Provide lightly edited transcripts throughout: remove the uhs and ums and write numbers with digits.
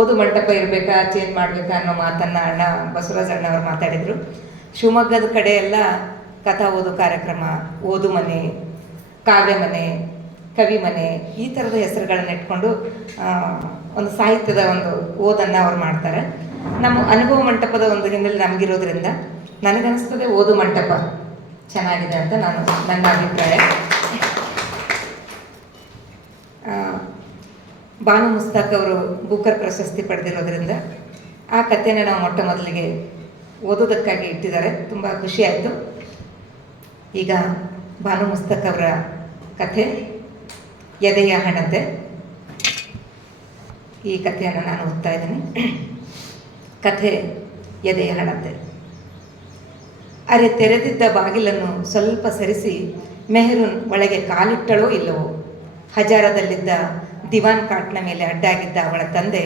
ಓದು ಮಂಟಪ ಇರಬೇಕಾ, ಚೇಂಜ್ ಮಾಡಬೇಕಾ ಅನ್ನೋ ಮಾತನ್ನು ಅಣ್ಣ ಬಸವರಾಜ ಅಣ್ಣವರು ಮಾತಾಡಿದರು. ಶಿವಮೊಗ್ಗದ ಕಡೆ ಎಲ್ಲ ಕಥಾ ಓದು ಕಾರ್ಯಕ್ರಮ, ಓದು ಮನೆ, ಕಾವ್ಯ ಮನೆ, ಕವಿ ಮನೆ, ಈ ಥರದ ಹೆಸರುಗಳನ್ನ ಇಟ್ಕೊಂಡು ಒಂದು ಸಾಹಿತ್ಯದ ಒಂದು ಓದನ್ನು ಅವ್ರು ಮಾಡ್ತಾರೆ. ನಮ್ಮ ಅನುಭವ ಮಂಟಪದ ಒಂದು ಹಿನ್ನೆಲೆ ನಮಗಿರೋದ್ರಿಂದ ನನಗನ್ನಿಸ್ತದೆ ಓದು ಮಂಟಪ ಚೆನ್ನಾಗಿದೆ ಅಂತ ನನ್ನ ಅಭಿಪ್ರಾಯ. ಬಾನು ಮುಸ್ತಾಕ್ ಅವರು ಬೂಕರ್ ಪ್ರಶಸ್ತಿ ಪಡೆದಿರೋದ್ರಿಂದ ಆ ಕಥೆನ ನಾವು ಮೊಟ್ಟ ಮೊದಲಿಗೆ ಓದೋದಕ್ಕಾಗಿ ಇಟ್ಟಿದ್ದಾರೆ. ತುಂಬ ಖುಷಿಯಾಯಿತು. ಈಗ ಬಾನು ಮುಸ್ತಾಕ್ ಅವರ ಕಥೆ ಎದೆಯ ಹಣತೆ. ಈ ಕಥೆಯನ್ನು ನಾನು ಓದ್ತಾ ಇದ್ದೀನಿ. ಕಥೆ ಎದೆಯ ಹಣತೆ. ಅರೆ, ತೆರೆದಿದ್ದ ಬಾಗಿಲನ್ನು ಸ್ವಲ್ಪ ಸರಿಸಿ ಮೆಹರೂನ್ ಒಳಗೆ ಕಾಲಿಟ್ಟಳೋ ಇಲ್ಲವೋ. ಹಜಾರದಲ್ಲಿದ್ದ ದಿವಾನ್ ಕಾಟ್ನ ಮೇಲೆ ಅಡ್ಡಾಗಿದ್ದ ಅವಳ ತಂದೆ,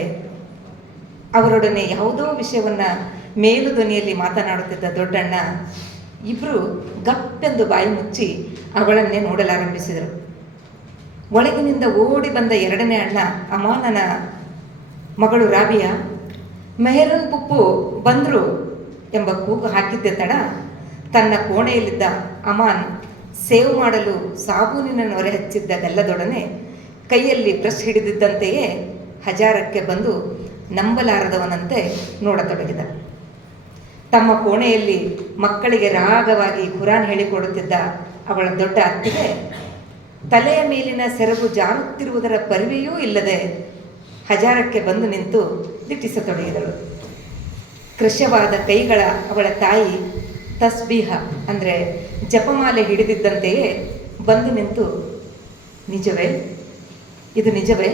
ಅವರೊಡನೆ ಯಾವುದೋ ವಿಷಯವನ್ನು ಮೇಲು ಧ್ವನಿಯಲ್ಲಿ ಮಾತನಾಡುತ್ತಿದ್ದ ದೊಡ್ಡಣ್ಣ, ಇಬ್ಬರು ಗಪ್ಪೆಂದು ಬಾಯಿ ಮುಚ್ಚಿ ಅವಳನ್ನೇ ನೋಡಲಾರಂಭಿಸಿದರು. ಒಳಗಿನಿಂದ ಓಡಿ ಬಂದ ಎರಡನೇ ಅಣ್ಣ ಅಮಾನನ ಮಗಳು ರಾಬಿಯಾ, ಮೆಹರೂನ್ ಪುಪ್ಪು ಬಂದರು ಎಂಬ ಕೂಗು ಹಾಕಿದ್ದೆ ತಡ ತನ್ನ ಕೋಣೆಯಲ್ಲಿದ್ದ ಅಮಾನ್ ಸೇವ್ ಮಾಡಲು ಸಾಬೂನಿನ ನೊರೆ ಹಚ್ಚಿದ್ದ ಗಲ್ಲದೊಡನೆ ಕೈಯಲ್ಲಿ ಬ್ರಷ್ ಹಿಡಿದಿದ್ದಂತೆಯೇ ಹಜಾರಕ್ಕೆ ಬಂದು ನಂಬಲಾರದವನಂತೆ ನೋಡತೊಡಗಿದ. ತಮ್ಮ ಕೋಣೆಯಲ್ಲಿ ಮಕ್ಕಳಿಗೆ ರಾಗವಾಗಿ ಕುರಾನ್ ಹೇಳಿಕೊಡುತ್ತಿದ್ದ ಅವಳ ದೊಡ್ಡ ಅತ್ತಿಗೆ ತಲೆಯ ಮೇಲಿನ ಸೆರಗು ಜಾರುತ್ತಿರುವುದರ ಪರಿವೆಯೂ ಇಲ್ಲದೆ ಹಜಾರಕ್ಕೆ ಬಂದು ನಿಂತು ದಿಟ್ಟಿಸತೊಡಗಿದಳು. ಕೃಶವಾದ ಕೈಗಳ ಅವಳ ತಾಯಿ ತಸ್ಬೀಹ ಅಂದರೆ ಜಪಮಾಲೆ ಹಿಡಿದಿದ್ದಂತೆಯೇ ಬಂದು ನಿಂತು, ನಿಜವೇ, ಇದು ನಿಜವೇ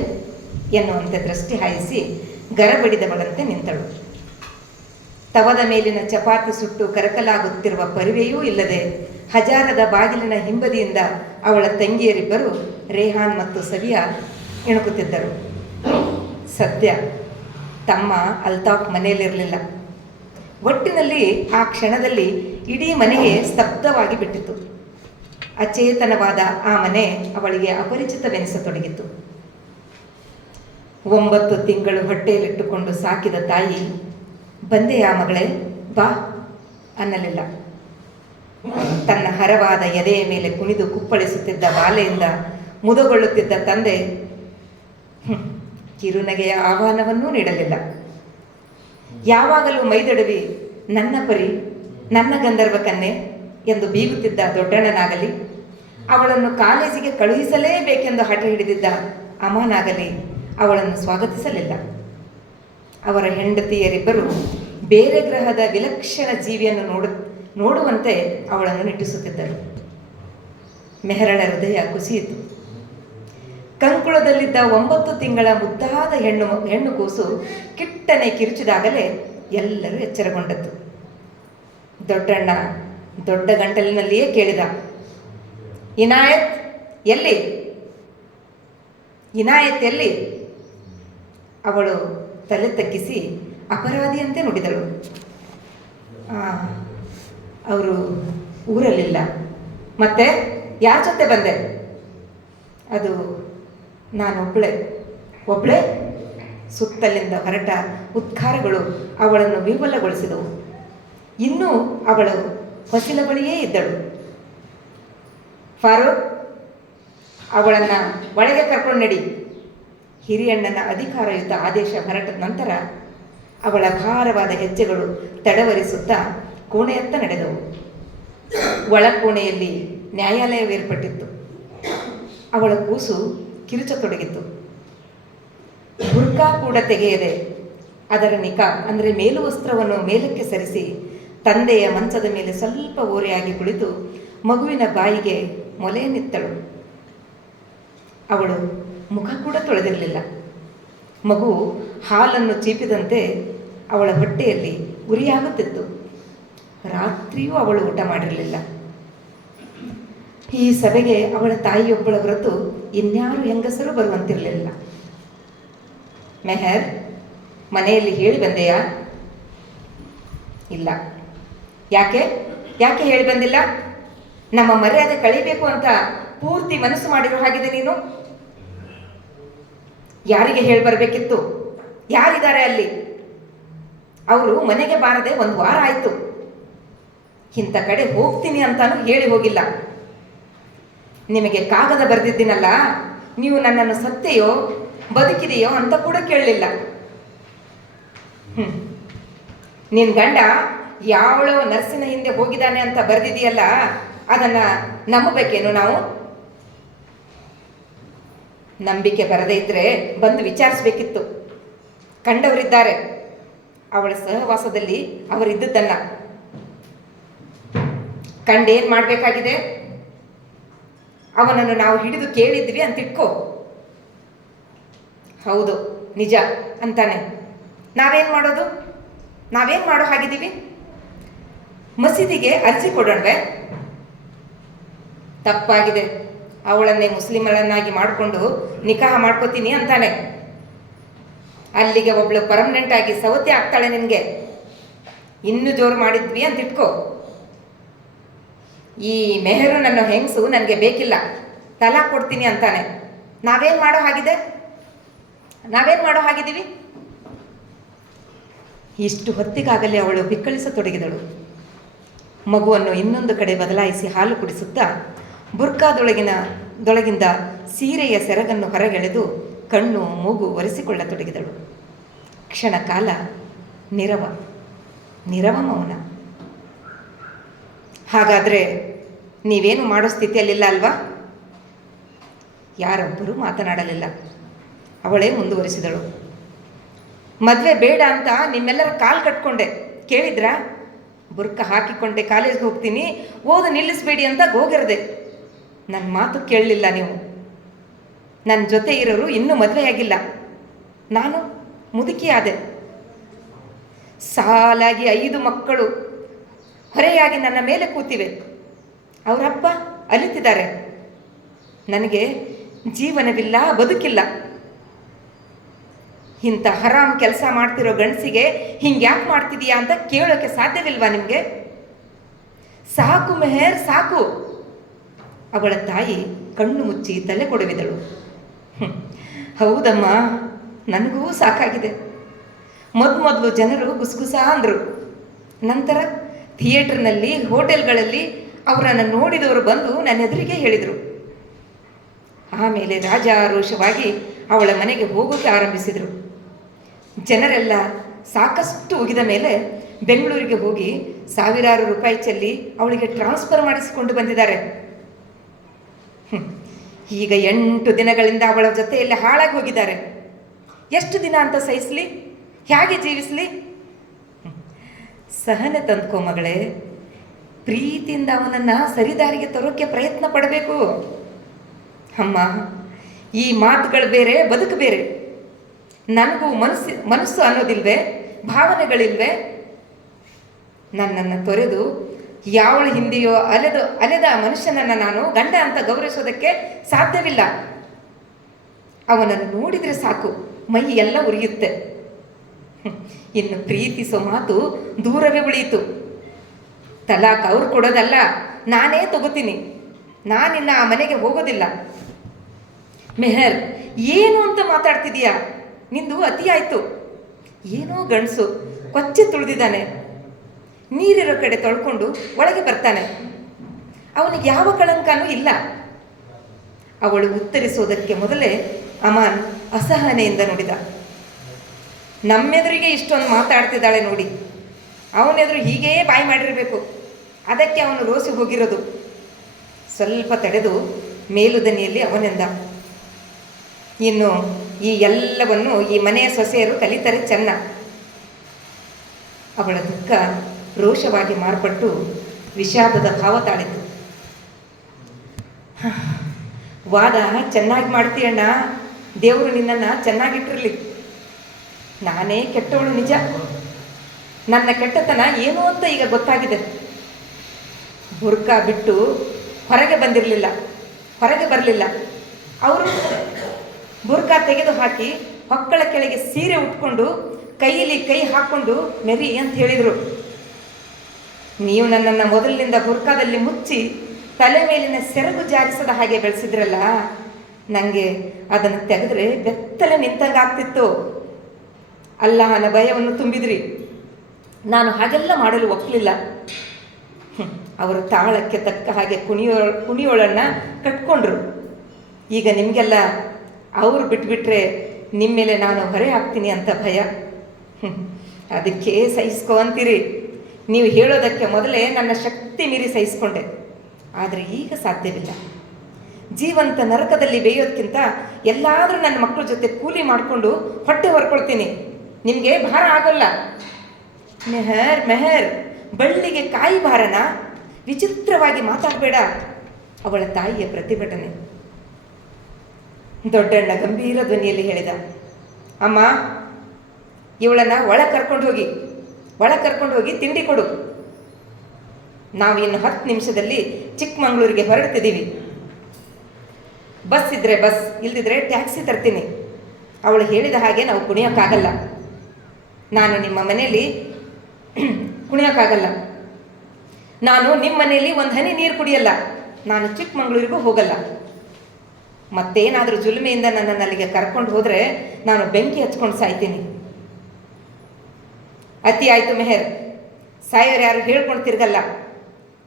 ಎನ್ನುವಂತೆ ದೃಷ್ಟಿ ಹಾಯಿಸಿ ಗರಬಡಿದವಳಂತೆ ನಿಂತಳು. ತವದ ಮೇಲಿನ ಚಪಾತಿ ಸುಟ್ಟು ಕರಕಲಾಗುತ್ತಿರುವ ಪರಿವೆಯೂ ಇಲ್ಲದೆ ಹಜಾರದ ಬಾಗಿಲಿನ ಹಿಂಬದಿಯಿಂದ ಅವಳ ತಂಗಿಯರಿಬ್ಬರು ರೇಹಾನ್ ಮತ್ತು ಸವಿಯಾ ಇಣುಕುತ್ತಿದ್ದರು. ಸದ್ಯ ತಮ್ಮ ಅಲ್ತಾಫ್ ಮನೆಯಲ್ಲಿರಲಿಲ್ಲ. ಒಟ್ಟಿನಲ್ಲಿ ಆ ಕ್ಷಣದಲ್ಲಿ ಇಡೀ ಮನೆಯೇ ಸ್ತಬ್ಧವಾಗಿ ಬಿಟ್ಟಿತು. ಅಚೇತನವಾದ ಆ ಮನೆ ಅವಳಿಗೆ ಅಪರಿಚಿತವೆನಿಸತೊಡಗಿತು. 9 ತಿಂಗಳು ಹೊಟ್ಟೆಯಲ್ಲಿಟ್ಟುಕೊಂಡು ಸಾಕಿದ ತಾಯಿ, ಬಂದೆಯಾ ಮಗಳೇ, ಬಾ ಅನ್ನಲಿಲ್ಲ. ತನ್ನ ಹರವಾದ ಎದೆಯ ಮೇಲೆ ಕುಣಿದು ಕುಪ್ಪಳಿಸುತ್ತಿದ್ದ ಬಾಲೆಯಿಂದ ಮುದಗೊಳ್ಳುತ್ತಿದ್ದ ತಂದೆ ಕಿರುನಗೆಯ ಆಹ್ವಾನವನ್ನೂ ನೀಡಲಿಲ್ಲ. ಯಾವಾಗಲೂ ಮೈದಡವಿ ನನ್ನ ಪರಿ, ನನ್ನ ಗಂಧರ್ವ ಕನ್ಯೆ ಎಂದು ಬೀಗುತ್ತಿದ್ದ ದೊಡ್ಡಣ್ಣನಾಗಲಿ, ಅವಳನ್ನು ಕಾಲೇಜಿಗೆ ಕಳುಹಿಸಲೇಬೇಕೆಂದು ಹಠ ಹಿಡಿದಿದ್ದ ಅಮ್ಮನಾಗಲಿ ಅವಳನ್ನು ಸ್ವಾಗತಿಸಲಿಲ್ಲ. ಅವರ ಹೆಂಡತಿಯರಿಬ್ಬರು ಬೇರೆ ಗ್ರಹದ ವಿಲಕ್ಷಣ ಜೀವಿಯನ್ನು ನೋಡುವಂತೆ ಅವಳನ್ನು ನಿಟ್ಟಿಸುತ್ತಿದ್ದರು. ಮೆಹರಳ ಹೃದಯ ಕುಸಿಯಿತು. ಕಂಕುಳದಲ್ಲಿದ್ದ 9 ತಿಂಗಳ ಮುದ್ದಾದ ಹೆಣ್ಣು ಕೂಸು ಕಿಟ್ಟನೆ ಕಿರುಚಿದಾಗಲೇ ಎಲ್ಲರೂ ಎಚ್ಚರಗೊಂಡದ್ದು. ದೊಡ್ಡಣ್ಣ ದೊಡ್ಡ ಗಂಟಲಿನಲ್ಲಿಯೇ ಕೇಳಿದ, ಇನಾಯತ್ ಎಲ್ಲಿ? ಇನಾಯತ್ ಎಲ್ಲಿ? ಅವಳು ತಲೆ ತಗ್ಗಿಸಿ ಅಪರಾಧಿಯಂತೆ ನುಡಿದಳು, ಅವರು ಊರಲ್ಲಿಲ್ಲ. ಮತ್ತೆ ಯಾರ ಜೊತೆ ಬಂದೆ? ಅದು ಒಬ್ಬಳೇ. ಸುತ್ತಲಿಂದ ಹೊರಟ ಉದ್ಗಾರಗಳು ಅವಳನ್ನು ವಿಫಲಗೊಳಿಸಿದವು. ಇನ್ನೂ ಅವಳು ಹೊಸಿಲ ಬಳಿಯೇ ಇದ್ದಳು. ಫಾರೂಕ್, ಅವಳನ್ನು ಒಳಗೆ ಕರ್ಕೊಂಡು ನಡಿ. ಹಿರಿಯಣ್ಣನ ಅಧಿಕಾರಯುತ ಆದೇಶ ಹೊರಟ ನಂತರ ಅವಳ ಭಾರವಾದ ಹೆಜ್ಜೆಗಳು ತಡವರಿಸುತ್ತಾ ಕೋಣೆಯತ್ತ ನಡೆದವು. ಒಳಕೋಣೆಯಲ್ಲಿ ನ್ಯಾಯಾಲಯವೇರ್ಪಟ್ಟಿತ್ತು. ಅವಳ ಕೂಸು ಕಿರುಚತೊಡಗಿತ್ತು. ಬುರ್ಕಾ ಕೂಡ ತೆಗೆಯದೆ ಅದರ ನಿಕಾಬ್ ಅಂದರೆ ಮೇಲುವಸ್ತ್ರವನ್ನು ಮೇಲಕ್ಕೆ ಸರಿಸಿ ತಂದೆಯ ಮಂಚದ ಮೇಲೆ ಸ್ವಲ್ಪ ಓರೆಯಾಗಿ ಕುಳಿತು ಮಗುವಿನ ಬಾಯಿಗೆ ಮೊಲೆಯನ್ನಿತ್ತಳು. ಅವಳು ಮುಖ ಕೂಡ ತೊಳೆದಿರಲಿಲ್ಲ. ಮಗು ಹಾಲನ್ನು ಚೀಪಿದಂತೆ ಅವಳ ಹೊಟ್ಟೆಯಲ್ಲಿ ಉರಿಯಾಗುತ್ತಿತ್ತು. ರಾತ್ರಿಯೂ ಅವಳು ಊಟ ಮಾಡಿರಲಿಲ್ಲ. ಈ ಸಭೆಗೆ ಅವಳ ತಾಯಿಯೊಬ್ಬಳ ಹೊರತು ಇನ್ಯಾರು ಹೆಂಗಸರು ಬರುವಂತಿರಲಿಲ್ಲ. ಮೆಹರ್, ಮನೆಯಲ್ಲಿ ಹೇಳಿ ಬಂದೆಯಾ? ಇಲ್ಲ. ಯಾಕೆ ಹೇಳಿ ಬಂದಿಲ್ಲ? ನಮ್ಮ ಮರ್ಯಾದೆ ಕಳಿಬೇಕು ಅಂತ ಪೂರ್ತಿ ಮನಸ್ಸು ಮಾಡಿರೋ ಹಾಗಿದೆ ನೀನು. ಯಾರಿಗೆ ಹೇಳಿ ಬರಬೇಕಿತ್ತು? ಯಾರಿದ್ದಾರೆ ಅಲ್ಲಿ? ಅವರು ಮನೆಗೆ ಬಾರದೆ 1 ವಾರ ಆಯಿತು. ಇಂಥ ಕಡೆ ಹೋಗ್ತೀನಿ ಅಂತಾನು ಹೇಳಿ ಹೋಗಿಲ್ಲ. ನಿಮಗೆ ಕಾಗದ ಬರೆದಿದ್ದೀನಲ್ಲ, ನೀವು ನನ್ನನ್ನು ಸತ್ತೆಯೋ ಬದುಕಿದೆಯೋ ಅಂತ ಕೂಡ ಕೇಳಲಿಲ್ಲ. ನಿನ್ನ ಗಂಡ ಯಾವಳೋ ನರ್ಸಿನ ಹಿಂದೆ ಹೋಗಿದ್ದಾನೆ ಅಂತ ಬರೆದಿದೆಯಲ್ಲ, ಅದನ್ನು ನಂಬಬೇಕೇನು ನಾವು? ನಂಬಿಕೆ ಬರದೇ ಇದ್ದರೆ ಬಂದು ವಿಚಾರಿಸ್ಬೇಕಿತ್ತು. ಕಂಡವರಿದ್ದಾರೆ, ಅವಳ ಸಹವಾಸದಲ್ಲಿ ಅವರಿದ್ದದ್ದನ್ನು. ಕಂಡೇನು ಮಾಡಬೇಕಾಗಿದೆ? ಅವನನ್ನು ನಾವು ಹಿಡಿದು ಕೇಳಿದ್ವಿ ಅಂತ ಇಟ್ಕೋ. ಹೌದು, ನಿಜ ಅಂತಾನೆ. ನಾವೇನು ಮಾಡೋದು? ನಾವೇನು ಮಾಡೋ ಹಾಗಿದ್ದೀವಿ? ಮಸೀದಿಗೆ ಅರ್ಜಿ ಕೊಡೋಣವೆ? ತಪ್ಪಾಗಿದೆ. ಅವಳನ್ನೇ ಮುಸ್ಲಿಮರನ್ನಾಗಿ ಮಾಡಿಕೊಂಡು ನಿಕಾಹ ಮಾಡ್ಕೋತೀನಿ ಅಂತಾನೆ. ಅಲ್ಲಿಗೆ ಒಬ್ಳು ಪರ್ಮನೆಂಟ್ ಆಗಿ ಸವತಿ ಆಗ್ತಾಳೆ ನಿನಗೆ. ಇನ್ನೂ ಜೋರು ಮಾಡಿದ್ವಿ ಅಂತ ಇಟ್ಕೋ. ಈ ಮೆಹರು ನನ್ನ ಹೆಂಗಸು ನನಗೆ ಬೇಕಿಲ್ಲ, ತಲಾಕ್ ಕೊಡ್ತೀನಿ ಅಂತಾನೆ. ನಾವೇನು ಮಾಡೋ ಹಾಗಿದೆ? ನಾವೇನು ಮಾಡೋ ಹಾಗಿದ್ದೀವಿ? ಇಷ್ಟು ಹೊತ್ತಿಗಾಗಲೇ ಅವಳು ಬಿಕ್ಕಳಿಸತೊಡಗಿದಳು. ಮಗುವನ್ನು ಇನ್ನೊಂದು ಕಡೆ ಬದಲಾಯಿಸಿ ಹಾಲು ಕುಡಿಸುತ್ತಾ ಬುರ್ಕಾದೊಳಗಿಂದ ಸೀರೆಯ ಸೆರಗನ್ನು ಹೊರಗೆಳೆದು ಕಣ್ಣು ಮೂಗು ಒರೆಸಿಕೊಳ್ಳತೊಡಗಿದಳು. ಕ್ಷಣ ಕಾಲ ನಿರವ ಮೌನ. ಹಾಗಾದರೆ ನೀವೇನು ಮಾಡೋ ಸ್ಥಿತಿಯಲ್ಲಿಲ್ಲ ಅಲ್ವಾ? ಯಾರೊಬ್ಬರೂ ಮಾತನಾಡಲಿಲ್ಲ. ಅವಳೇ ಮುಂದುವರಿಸಿದಳು. ಮದುವೆ ಬೇಡ ಅಂತ ನಿಮ್ಮೆಲ್ಲರ ಕಾಲು ಕಟ್ಕೊಂಡೆ, ಕೇಳಿದ್ರಾ? ಬುರ್ಕ ಹಾಕಿಕೊಂಡೆ ಕಾಲೇಜ್ಗೆ ಹೋಗ್ತೀನಿ, ಓದು ನಿಲ್ಲಿಸಬೇಡಿ ಅಂತ ಗೋಗಿರದೆ. ನನ್ನ ಮಾತು ಕೇಳಲಿಲ್ಲ ನೀವು. ನನ್ನ ಜೊತೆ ಇರೋರು ಇನ್ನೂ ಮದುವೆಯಾಗಿಲ್ಲ. ನಾನು ಮುದುಕಿಯಾದೆ. ಸಾಲಾಗಿ 5 ಮಕ್ಕಳು ಹೊರೆಯಾಗಿ ನನ್ನ ಮೇಲೆ ಕೂತಿವೆ. ಅವರಪ್ಪ ಅಲಿತಿದ್ದಾರೆ. ನನಗೆ ಜೀವನವಿಲ್ಲ, ಬದುಕಿಲ್ಲ. ಇಂಥ ಹರಾಮ್ ಕೆಲಸ ಮಾಡ್ತಿರೋ ಗಂಡಸಿಗೆ ಹಿಂಗ್ಯಾಕೆ ಮಾಡ್ತಿದೀಯಾ ಅಂತ ಕೇಳೋಕ್ಕೆ ಸಾಧ್ಯವಿಲ್ವಾ ನಿಮಗೆ? ಸಾಕು ಮೆಹರ್, ಸಾಕು. ಅವಳ ತಾಯಿ ಕಣ್ಣು ಮುಚ್ಚಿ ತಲೆ ಕೊಡವಿದಳು. ಹೌದಮ್ಮ, ನನಗೂ ಸಾಕಾಗಿದೆ. ಮೊದಲು ಜನರು ಗುಸ್ಗುಸ ಅಂದರು. ನಂತರ ಥಿಯೇಟರ್ನಲ್ಲಿ, ಹೋಟೆಲ್ಗಳಲ್ಲಿ ಅವರನ್ನು ನೋಡಿದವರು ಬಂದು ನನ್ನ ಎದುರಿಗೆ ಹೇಳಿದರು. ಆಮೇಲೆ ರಾಜಾರೋಷವಾಗಿ ಅವಳ ಮನೆಗೆ ಹೋಗೋಕೆ ಆರಂಭಿಸಿದರು. ಜನರೆಲ್ಲ ಸಾಕಷ್ಟು ಉಗಿದ ಮೇಲೆ ಬೆಂಗಳೂರಿಗೆ ಹೋಗಿ ಸಾವಿರಾರು ರೂಪಾಯಿ ಚೆಲ್ಲಿ ಅವಳಿಗೆ ಟ್ರಾನ್ಸ್ಫರ್ ಮಾಡಿಸಿಕೊಂಡು ಬಂದಿದ್ದಾರೆ. ಈಗ 8 ದಿನಗಳಿಂದ ಅವಳ ಜೊತೆಯಲ್ಲಿ ಹಾಳಾಗಿ ಹೋಗಿದ್ದಾರೆ. ಎಷ್ಟು ದಿನ ಅಂತ ಸಹಿಸಲಿ? ಹೇಗೆ ಜೀವಿಸಲಿ? ಸಹನೆ ತಂದ್ಕೋ ಮಗಳೇ. ಪ್ರೀತಿಯಿಂದ ಅವನನ್ನು ಸರಿದಾರಿಗೆ ತರೋಕ್ಕೆ ಪ್ರಯತ್ನ ಪಡಬೇಕು. ಅಮ್ಮ, ಈ ಮಾತುಗಳು ಬೇರೆ, ಬದುಕು ಬೇರೆ. ನನಗೂ ಮನಸ್ಸು ಅನ್ನೋದಿಲ್ವೇ? ಭಾವನೆಗಳಿಲ್ವೇ? ನನ್ನನ್ನು ತೊರೆದು ಯಾವಳ ಹಿಂದೆಯೋ ಅಲೆದ ಮನುಷ್ಯನನ್ನು ನಾನು ಗಂಡ ಅಂತ ಗೌರವಿಸೋದಕ್ಕೆ ಸಾಧ್ಯವಿಲ್ಲ. ಅವನನ್ನು ನೋಡಿದರೆ ಸಾಕು, ಮೈ ಎಲ್ಲ ಉರಿಯುತ್ತೆ. ಇನ್ನು ಪ್ರೀತಿಸೋ ಮಾತು ದೂರವೇ ಉಳಿಯಿತು. ತಲಾಕ್ ಅವ್ರು ಕೊಡೋದಲ್ಲ, ನಾನೇ ತಗೋತೀನಿ. ನಾನಿನ್ನ ಆ ಮನೆಗೆ ಹೋಗೋದಿಲ್ಲ. ಮೆಹರ್, ಏನು ಅಂತ ಮಾತಾಡ್ತಿದೀಯಾ? ನಿಂದು ಅತಿಯಾಯಿತು. ಏನೋ ಗಂಡಸು ಕೊಚ್ಚೆ ತುಳಿದಿದ್ದಾನೆ. ನೀರಿರೋ ಕಡೆ ತೊಳ್ಕೊಂಡು ಒಳಗೆ ಬರ್ತಾನೆ. ಅವನಿಗೆ ಯಾವ ಕಳಂಕನೂ ಇಲ್ಲ. ಅವಳು ಉತ್ತರಿಸೋದಕ್ಕೆ ಮೊದಲೇ ಅಮಾನ್ ಅಸಹನೆಯಿಂದ ನೋಡಿದ. ನಮ್ಮೆದುರಿಗೆ ಇಷ್ಟೊಂದು ಮಾತಾಡ್ತಿದ್ದಾಳೆ ನೋಡಿ, ಅವನೆದುರು ಹೀಗೇ ಬಾಯಿ ಮಾಡಿರಬೇಕು. ಅದಕ್ಕೆ ಅವನು ರೋಸಿ ಹೋಗಿರೋದು. ಸ್ವಲ್ಪ ತಡೆದು ಮೇಲುದನಿಯಲ್ಲಿ ಅವನೆಂದ, ಇನ್ನು ಈ ಎಲ್ಲವನ್ನು ಈ ಮನೆಯ ಸೊಸೆಯರು ಕಲಿತರೆ ಚೆನ್ನ. ಅವಳ ದುಃಖ ರೋಷವಾಗಿ ಮಾರ್ಪಟ್ಟು ವಿಷಾದದ ಭಾವ ತಾಳಿತು. ವಾದ ಚೆನ್ನಾಗಿ ಮಾಡ್ತೀಯಣ್ಣ, ದೇವರು ನಿನ್ನನ್ನು ಚೆನ್ನಾಗಿಟ್ಟಿರಲಿ. ನಾನೇ ಕೆಟ್ಟವಳು ನಿಜ. ನನ್ನ ಕೆಟ್ಟತನ ಏನು ಅಂತ ಈಗ ಗೊತ್ತಾಗಿದೆ. ಬುರ್ಕಾ ಬಿಟ್ಟು ಹೊರಗೆ ಬರಲಿಲ್ಲ. ಅವರು ಬುರ್ಕಾ ತೆಗೆದು ಹಾಕಿ ಹೊಕ್ಕಳ ಕೆಳಗೆ ಸೀರೆ ಉಟ್ಕೊಂಡು ಕೈಯಲ್ಲಿ ಕೈ ಹಾಕ್ಕೊಂಡು ಮೆರಿ ಅಂತ ಹೇಳಿದರು. ನೀವು ನನ್ನನ್ನು ಮೊದಲಿನಿಂದ ಬುರ್ಕಾದಲ್ಲಿ ಮುಚ್ಚಿ ತಲೆ ಮೇಲಿನ ಸೆರಗು ಜಾರಿಸದ ಹಾಗೆ ಬೆಳೆಸಿದ್ರಲ್ಲ, ನನಗೆ ಅದನ್ನು ತೆಗೆದ್ರೆ ಬೆತ್ತಲೆ ನಿಂತಂಗಾಗ್ತಿತ್ತು. ಅಲ್ಲಾಹನ ಭಯವನ್ನು ತುಂಬಿದ್ರಿ. ನಾನು ಹಾಗೆಲ್ಲ ಮಾಡಲು ಒಪ್ಪಲಿಲ್ಲ. ಅವರು ತಾಳಕ್ಕೆ ತಕ್ಕ ಹಾಗೆ ಕುಣಿಯೋಳನ್ನು ಕಟ್ಕೊಂಡ್ರು. ಈಗ ನಿಮಗೆಲ್ಲ ಅವರು ಬಿಟ್ಬಿಟ್ರೆ ನಿಮ್ಮ ಮೇಲೆ ನಾನು ಹೊರೆ ಹಾಕ್ತೀನಿ ಅಂತ ಭಯ. ಅದಕ್ಕೆ ಸಹಿಸ್ಕೊ ಅಂತೀರಿ. ನೀವು ಹೇಳೋದಕ್ಕೆ ಮೊದಲೇ ನನ್ನ ಶಕ್ತಿ ಮೀರಿ ಸಹಿಸ್ಕೊಂಡೆ. ಆದರೆ ಈಗ ಸಾಧ್ಯವಿಲ್ಲ. ಜೀವಂತ ನರಕದಲ್ಲಿ ಬೇಯೋದಕ್ಕಿಂತ ಎಲ್ಲಾದರೂ ನನ್ನ ಮಕ್ಕಳ ಜೊತೆ ಕೂಲಿ ಮಾಡಿಕೊಂಡು ಹೊಟ್ಟೆ ಹೊರ್ಕೊಳ್ತೀನಿ. ನಿಮಗೆ ಭಾರ ಆಗೋಲ್ಲ. ಮೆಹರ್ ಬಳ್ಳಿಗೆ ಕಾಯಿ ಭಾರನ? ವಿಚಿತ್ರವಾಗಿ ಮಾತಾಡಬೇಡ. ಅವಳ ತಾಯಿಯ ಪ್ರತಿಭಟನೆ. ದೊಡ್ಡಣ್ಣ ಗಂಭೀರ ಧ್ವನಿಯಲ್ಲಿ ಹೇಳಿದ, ಅಮ್ಮ, ಇವಳನ್ನು ಒಳ ಕರ್ಕೊಂಡು ಹೋಗಿ ತಿಂಡಿ ಕೊಡು. ನಾವು ಇನ್ನು 10 ನಿಮಿಷದಲ್ಲಿ ಚಿಕ್ಕಮಂಗ್ಳೂರಿಗೆ ಹೊರಡ್ತಿದ್ದೀವಿ. ಬಸ್ ಇದ್ದರೆ ಬಸ್, ಇಲ್ದಿದ್ರೆ ಟ್ಯಾಕ್ಸಿ ತರ್ತೀನಿ. ಅವಳು ಹೇಳಿದ ಹಾಗೆ ನಾವು ಕುಣಿಯೋಕ್ಕಾಗಲ್ಲ. ನಾನು ನಿಮ್ಮ ಮನೆಯಲ್ಲಿ ಕುಣಿಯೋಕ್ಕಾಗಲ್ಲ. ನಾನು ನಿಮ್ಮ ಮನೆಯಲ್ಲಿ ಒಂದು ಹನಿ ನೀರು ಕುಡಿಯಲ್ಲ. ನಾನು ಚಿಕ್ಕಮಂಗ್ಳೂರಿಗೂ ಹೋಗಲ್ಲ. ಮತ್ತೇನಾದರೂ ಜುಲುಮೆಯಿಂದ ನನ್ನನ್ನು ಅಲ್ಲಿಗೆ ಕರ್ಕೊಂಡು ಹೋದರೆ ನಾನು ಬೆಂಕಿ ಹಚ್ಕೊಂಡು ಸಾಯ್ತೀನಿ. ಅತಿ ಆಯಿತು ಮೆಹರ್. ಸಾಯೋರು ಯಾರು ಹೇಳ್ಕೊಂಡು ತಿರ್ಗಲ್ಲ.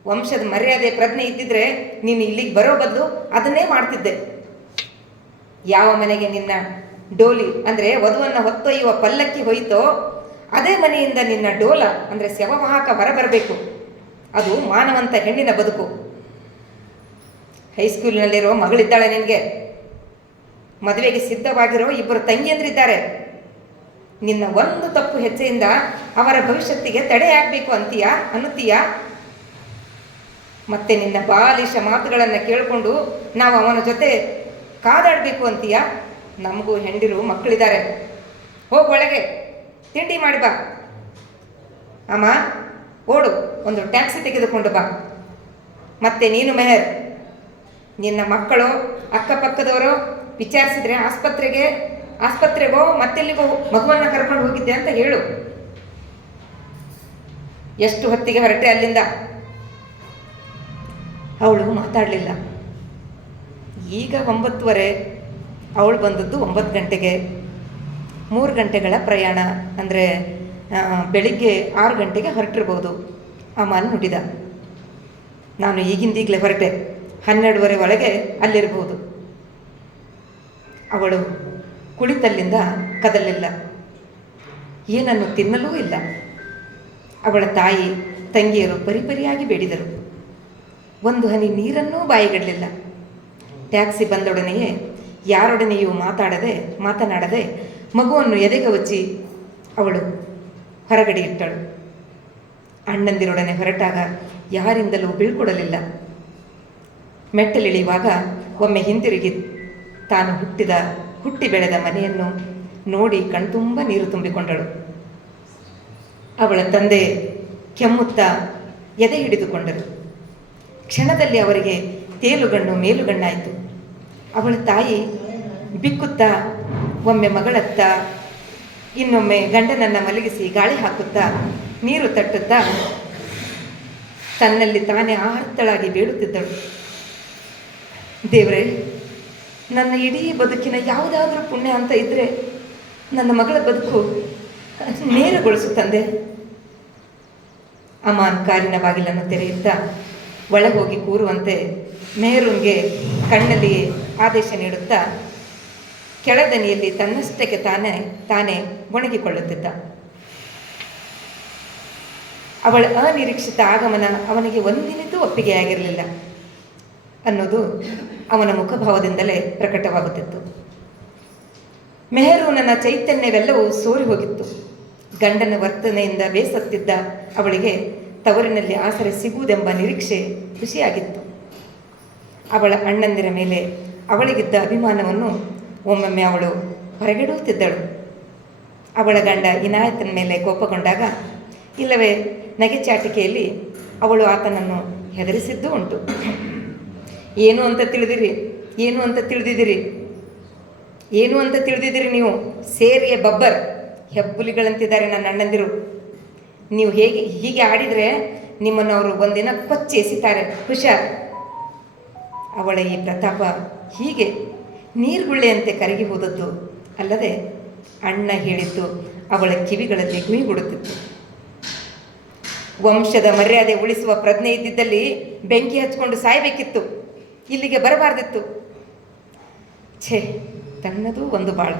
ವಂಶದ ಮರ್ಯಾದೆ ಪ್ರಜ್ಞೆ ಇದ್ದಿದ್ರೆ ನೀನು ಇಲ್ಲಿಗೆ ಬರೋ ಬದಲು ಅದನ್ನೇ ಮಾಡ್ತಿದ್ದೆ. ಯಾವ ಮನೆಗೆ ನಿನ್ನ ಡೋಲಿ ಅಂದರೆ ವಧುವನ್ನು ಹೊತ್ತೊಯ್ಯುವ ಪಲ್ಲಕ್ಕಿ ಹೋಯಿತೋ ಅದೇ ಮನೆಯಿಂದ ನಿನ್ನ ಡೋಲ ಅಂದರೆ ಶವವಾಹಕ ಹೊರಬರಬೇಕು. ಅದು ಮಾನವಂತ ಹೆಣ್ಣಿನ ಬದುಕು. ಹೈಸ್ಕೂಲಿನಲ್ಲಿರೋ ಮಗಳಿದ್ದಾಳೆ ನಿನಗೆ. ಮದುವೆಗೆ ಸಿದ್ಧವಾಗಿರೋ 2 ತಂಗಿಯಂದ್ರಿದ್ದಾರೆ. ನಿನ್ನ ಒಂದು ತಪ್ಪು ಹೆಜ್ಜೆಯಿಂದ ಅವರ ಭವಿಷ್ಯತ್ತಿಗೆ ತಡೆಯಾಗಬೇಕು ಅನ್ನುತ್ತೀಯಾ? ಮತ್ತೆ ನಿನ್ನ ಬಾಲಿಶ ಮಾತುಗಳನ್ನು ಕೇಳಿಕೊಂಡು ನಾವು ಅವನ ಜೊತೆ ಕಾದಾಡಬೇಕು ಅಂತೀಯಾ? ನಮಗೂ ಹೆಂಡಿರು ಮಕ್ಕಳಿದ್ದಾರೆ. ಹೋಗಿ ಒಳಗೆ ತಿಂಡಿ ಮಾಡಿ ಬಾ. ಅಮ್ಮ, ಓಡು, ಒಂದು ಟ್ಯಾಕ್ಸಿ ತೆಗೆದುಕೊಂಡು ಬಾ. ಮತ್ತೆ ನೀನು ಮೆಹರ್, ನಿನ್ನ ಮಕ್ಕಳು ಅಕ್ಕಪಕ್ಕದವರು ವಿಚಾರಿಸಿದ್ರೆ ಆಸ್ಪತ್ರೆಗೋ ಮತ್ತೆಲ್ಲಿಗೋ ಮಗುವನ್ನು ಕರ್ಕೊಂಡು ಹೋಗಿದ್ದೆ ಅಂತ ಹೇಳು. ಎಷ್ಟು ಹೊತ್ತಿಗೆ ಹೊರಟೆ ಅಲ್ಲಿಂದ? ಅವಳು ಮಾತಾಡಲಿಲ್ಲ. ಈಗ 9:30. ಅವಳು ಬಂದದ್ದು 9 ಗಂಟೆಗೆ. 3 ಗಂಟೆಗಳ ಪ್ರಯಾಣ ಅಂದರೆ ಬೆಳಿಗ್ಗೆ 6 ಗಂಟೆಗೆ ಹೊರಟಿರ್ಬೋದು. ಅಮ್ಮನ್ ನುಡಿದ. ನಾನು ಈಗಿಂದೀಗಲೇ ಹೊರಟೆ. 12:30 ಒಳಗೆ ಅಲ್ಲಿರ್ಬೋದು. ಅವಳು ಕುಳಿತಲ್ಲಿಂದ ಕದಲಿಲ್ಲ. ಏನನ್ನು ತಿನ್ನಲೂ ಇಲ್ಲ. ಅವಳ ತಾಯಿ ತಂಗಿಯರು ಪರಿಪರಿಯಾಗಿ ಬೇಡಿದರು. ಒಂದು ಹನಿ ನೀರನ್ನೂ ಬಾಯಿಗಿಡಲಿಲ್ಲ. ಟ್ಯಾಕ್ಸಿ ಬಂದೊಡನೆಯೇ ಯಾರೊಡನೆಯೂ ಮಾತನಾಡದೆ ಮಗುವನ್ನು ಎದೆಗೆ ಒಚ್ಚಿ ಅವಳು ಹೊರಗಡೆ ಇಟ್ಟಳು. ಅಣ್ಣಂದಿರೊಡನೆ ಹೊರಟಾಗ ಯಾರಿಂದಲೂ ಬೀಳ್ಕೊಡಲಿಲ್ಲ. ಮೆಟ್ಟಲಿಳಿಯುವಾಗ ಒಮ್ಮೆ ಹಿಂತಿರುಗಿ ತಾನು ಹುಟ್ಟಿ ಬೆಳೆದ ಮನೆಯನ್ನು ನೋಡಿ ಕಣ್ತುಂಬ ನೀರು ತುಂಬಿಕೊಂಡಳು. ಅವಳ ತಂದೆ ಕೆಮ್ಮುತ್ತಾ ಎದೆ ಹಿಡಿದುಕೊಂಡರು. ಕ್ಷಣದಲ್ಲಿ ಅವರಿಗೆ ತೇಲುಗಣ್ಣು ಮೇಲುಗಣ್ಣಾಯಿತು. ಅವಳ ತಾಯಿ ಬಿಕ್ಕುತ್ತಾ ಒಮ್ಮೆ ಮಗಳತ್ತ, ಇನ್ನೊಮ್ಮೆ ಗಂಡನನ್ನು ಮಲಗಿಸಿ ಗಾಳಿ ಹಾಕುತ್ತಾ ನೀರು ತಟ್ಟುತ್ತಾ ತನ್ನಲ್ಲಿ ತಾನೇ ಆರ್ತಳಾಗಿ ಬೇಡುತ್ತಿದ್ದಳು. ದೇವರೇ, ನನ್ನ ಇಡೀ ಬದುಕಿನ ಯಾವುದಾದ್ರೂ ಪುಣ್ಯ ಅಂತ ಇದ್ದರೆ ನನ್ನ ಮಗಳ ಬದುಕು ನೇರಗೊಳಿಸು ತಂದೆ. ಅಮಾನ್ ಕಾರಿನ ಬಾಗಿಲನ್ನು ತೆರೆಯುತ್ತಾ ಒಳಗೋಗಿ ಕೂರುವಂತೆ ಮೆಹರೂನ್ಗೆ ಕಣ್ಣಲ್ಲಿ ಆದೇಶ ನೀಡುತ್ತಾ ಕೆಳದನಿಯಲ್ಲಿ ತನ್ನಷ್ಟಕ್ಕೆ ತಾನೇ ಒಣಗಿಕೊಳ್ಳುತ್ತಿದ್ದ. ಅವಳ ಅನಿರೀಕ್ಷಿತ ಆಗಮನ ಅವನಿಗೆ ಒಂದಿನಿತೂ ಒಪ್ಪಿಗೆಯಾಗಿರಲಿಲ್ಲ ಅನ್ನೋದು ಅವನ ಮುಖಭಾವದಿಂದಲೇ ಪ್ರಕಟವಾಗುತ್ತಿತ್ತು. ಮೆಹರೂನನ ಚೈತನ್ಯವೆಲ್ಲವೂ ಸೋರಿ ಹೋಗಿತ್ತು. ಗಂಡನ ವರ್ತನೆಯಿಂದ ಬೇಸತ್ತಿದ್ದ ಅವಳಿಗೆ ತವರಿನಲ್ಲಿ ಆಸರೆ ಸಿಗುವುದೆಂಬ ನಿರೀಕ್ಷೆ ಖುಷಿಯಾಗಿತ್ತು. ಅವಳ ಅಣ್ಣಂದಿರ ಮೇಲೆ ಅವಳಿಗಿದ್ದ ಅಭಿಮಾನವನ್ನು ಒಮ್ಮೊಮ್ಮೆ ಅವಳು ಹೊರಗಿಡುತ್ತಿದ್ದಳು. ಅವಳ ಗಂಡ ಇನಾಯತನ ಮೇಲೆ ಕೋಪಗೊಂಡಾಗ ಇಲ್ಲವೇ ನಗೆಚಾಟಿಕೆಯಲ್ಲಿ ಅವಳು ಆತನನ್ನು ಹೆದರಿಸಿದ್ದೂ ಉಂಟು. ಏನು ಅಂತ ತಿಳಿದಿದ್ದೀರಿ ನೀವು? ಸೇರಿಯ ಬಬ್ಬರ್ ಹೆಬ್ಬುಲಿಗಳಂತಿದ್ದಾರೆ ನನ್ನ ಅಣ್ಣಂದಿರು. ನೀವು ಹೀಗೆ ಆಡಿದರೆ ನಿಮ್ಮನ್ನು ಅವರು ಒಂದಿನ ಕೊಚ್ಚಿ ಎಸಿತಾರೆ. ಹುಷಾರ್. ಅವಳ ಈ ಪ್ರತಾಪ ಹೀಗೆ ನೀರ್ಗುಳ್ಳೆಯಂತೆ ಕರಗಿ ಹೋದದ್ದು ಅಲ್ಲದೆ ಅಣ್ಣ ಹೇಳಿದ್ದು ಅವಳ ಕಿವಿಗಳಲ್ಲಿ ಗುಯಿಗುಡುತ್ತಿತ್ತು. ವಂಶದ ಮರ್ಯಾದೆ ಉಳಿಸುವ ಪ್ರಜ್ಞೆ ಇದ್ದಿದ್ದಲ್ಲಿ ಬೆಂಕಿ ಹಚ್ಕೊಂಡು ಸಾಯಬೇಕಿತ್ತು, ಇಲ್ಲಿಗೆ ಬರಬಾರ್ದಿತ್ತು. ಛೇ, ತನ್ನದೂ ಒಂದು ಬಾಳು.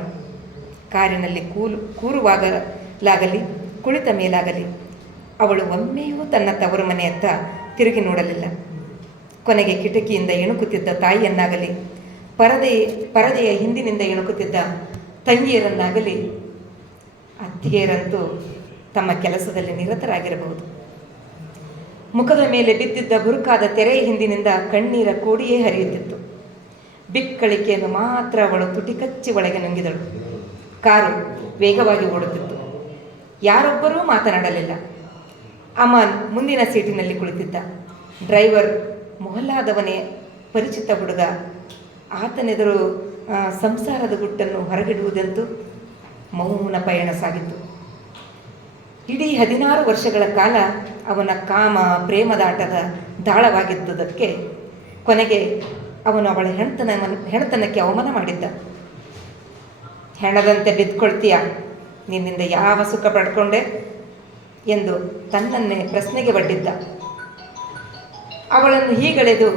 ಕಾರಿನಲ್ಲಿ ಕೂರುವಾಗಲಾಗಲಿ ಕುಳಿತ ಮೇಲಾಗಲಿ ಅವಳು ಒಮ್ಮೆಯೂ ತನ್ನ ತವರು ಮನೆಯತ್ತ ತಿರುಗಿ ನೋಡಲಿಲ್ಲ. ಕೊನೆಗೆ ಕಿಟಕಿಯಿಂದ ಇಣುಕುತ್ತಿದ್ದ ತಾಯಿಯನ್ನಾಗಲಿ ಪರದೆಯ ಹಿಂದಿನಿಂದ ಇಣುಕುತ್ತಿದ್ದ ತಂಗಿಯರನ್ನಾಗಲಿ, ಅತ್ತಿಗೆಯರಂತೂ ತಮ್ಮ ಕೆಲಸದಲ್ಲಿ ನಿರತರಾಗಿರಬಹುದು. ಮುಖದ ಮೇಲೆ ಬಿದ್ದಿದ್ದ ಬುರುಕಾದ ತೆರೆಯ ಹಿಂದಿನಿಂದ ಕಣ್ಣೀರ ಕೋಡಿಯೇ ಹರಿಯುತ್ತಿತ್ತು. ಬಿಕ್ಕಳಿಕೆಯನ್ನು ಮಾತ್ರ ಅವಳು ತುಟಿ ಕಚ್ಚಿ ಒಳಗೆ ನುಂಗಿದಳು. ಕಾರು ವೇಗವಾಗಿ ಓಡುತ್ತಿತ್ತು. ಯಾರೊಬ್ಬರೂ ಮಾತನಾಡಲಿಲ್ಲ. ಅಮಾನ್ ಮುಂದಿನ ಸೀಟಿನಲ್ಲಿ ಕುಳಿತಿದ್ದ. ಡ್ರೈವರ್ ಮೊಹಲ್ಲಾದವನೇ ಪರಿಚಿತ ಹುಡುಗ. ಆತನೆದುರು ಸಂಸಾರದ ಗುಟ್ಟನ್ನು ಹೊರಗಿಡುವುದೆಂತೂ ಮೌನ ಪಯಣ ಸಾಗಿತ್ತು. ಇಡೀ 16 ವರ್ಷಗಳ ಕಾಲ ಅವನ ಕಾಮ ಪ್ರೇಮದಾಟದ ದಾಳವಾಗಿದ್ದುದಕ್ಕೆ ಕೊನೆಗೆ ಅವನು ಅವಳ ಹೆಣತನಕ್ಕೆ ಅವಮಾನ ಮಾಡಿದ್ದ. ಹೆಣದಂತೆ ಬಿದ್ದುಕೊಳ್ತೀಯ, ನಿನ್ನಿಂದ ಯಾವ ಸುಖ ಪಡ್ಕೊಂಡೆ ಎಂದು ತನ್ನನ್ನೇ ಪ್ರಶ್ನೆಗೆ ಒಡ್ಡಿದ್ದ. ಅವಳನ್ನು ಹೀಗಳೆದು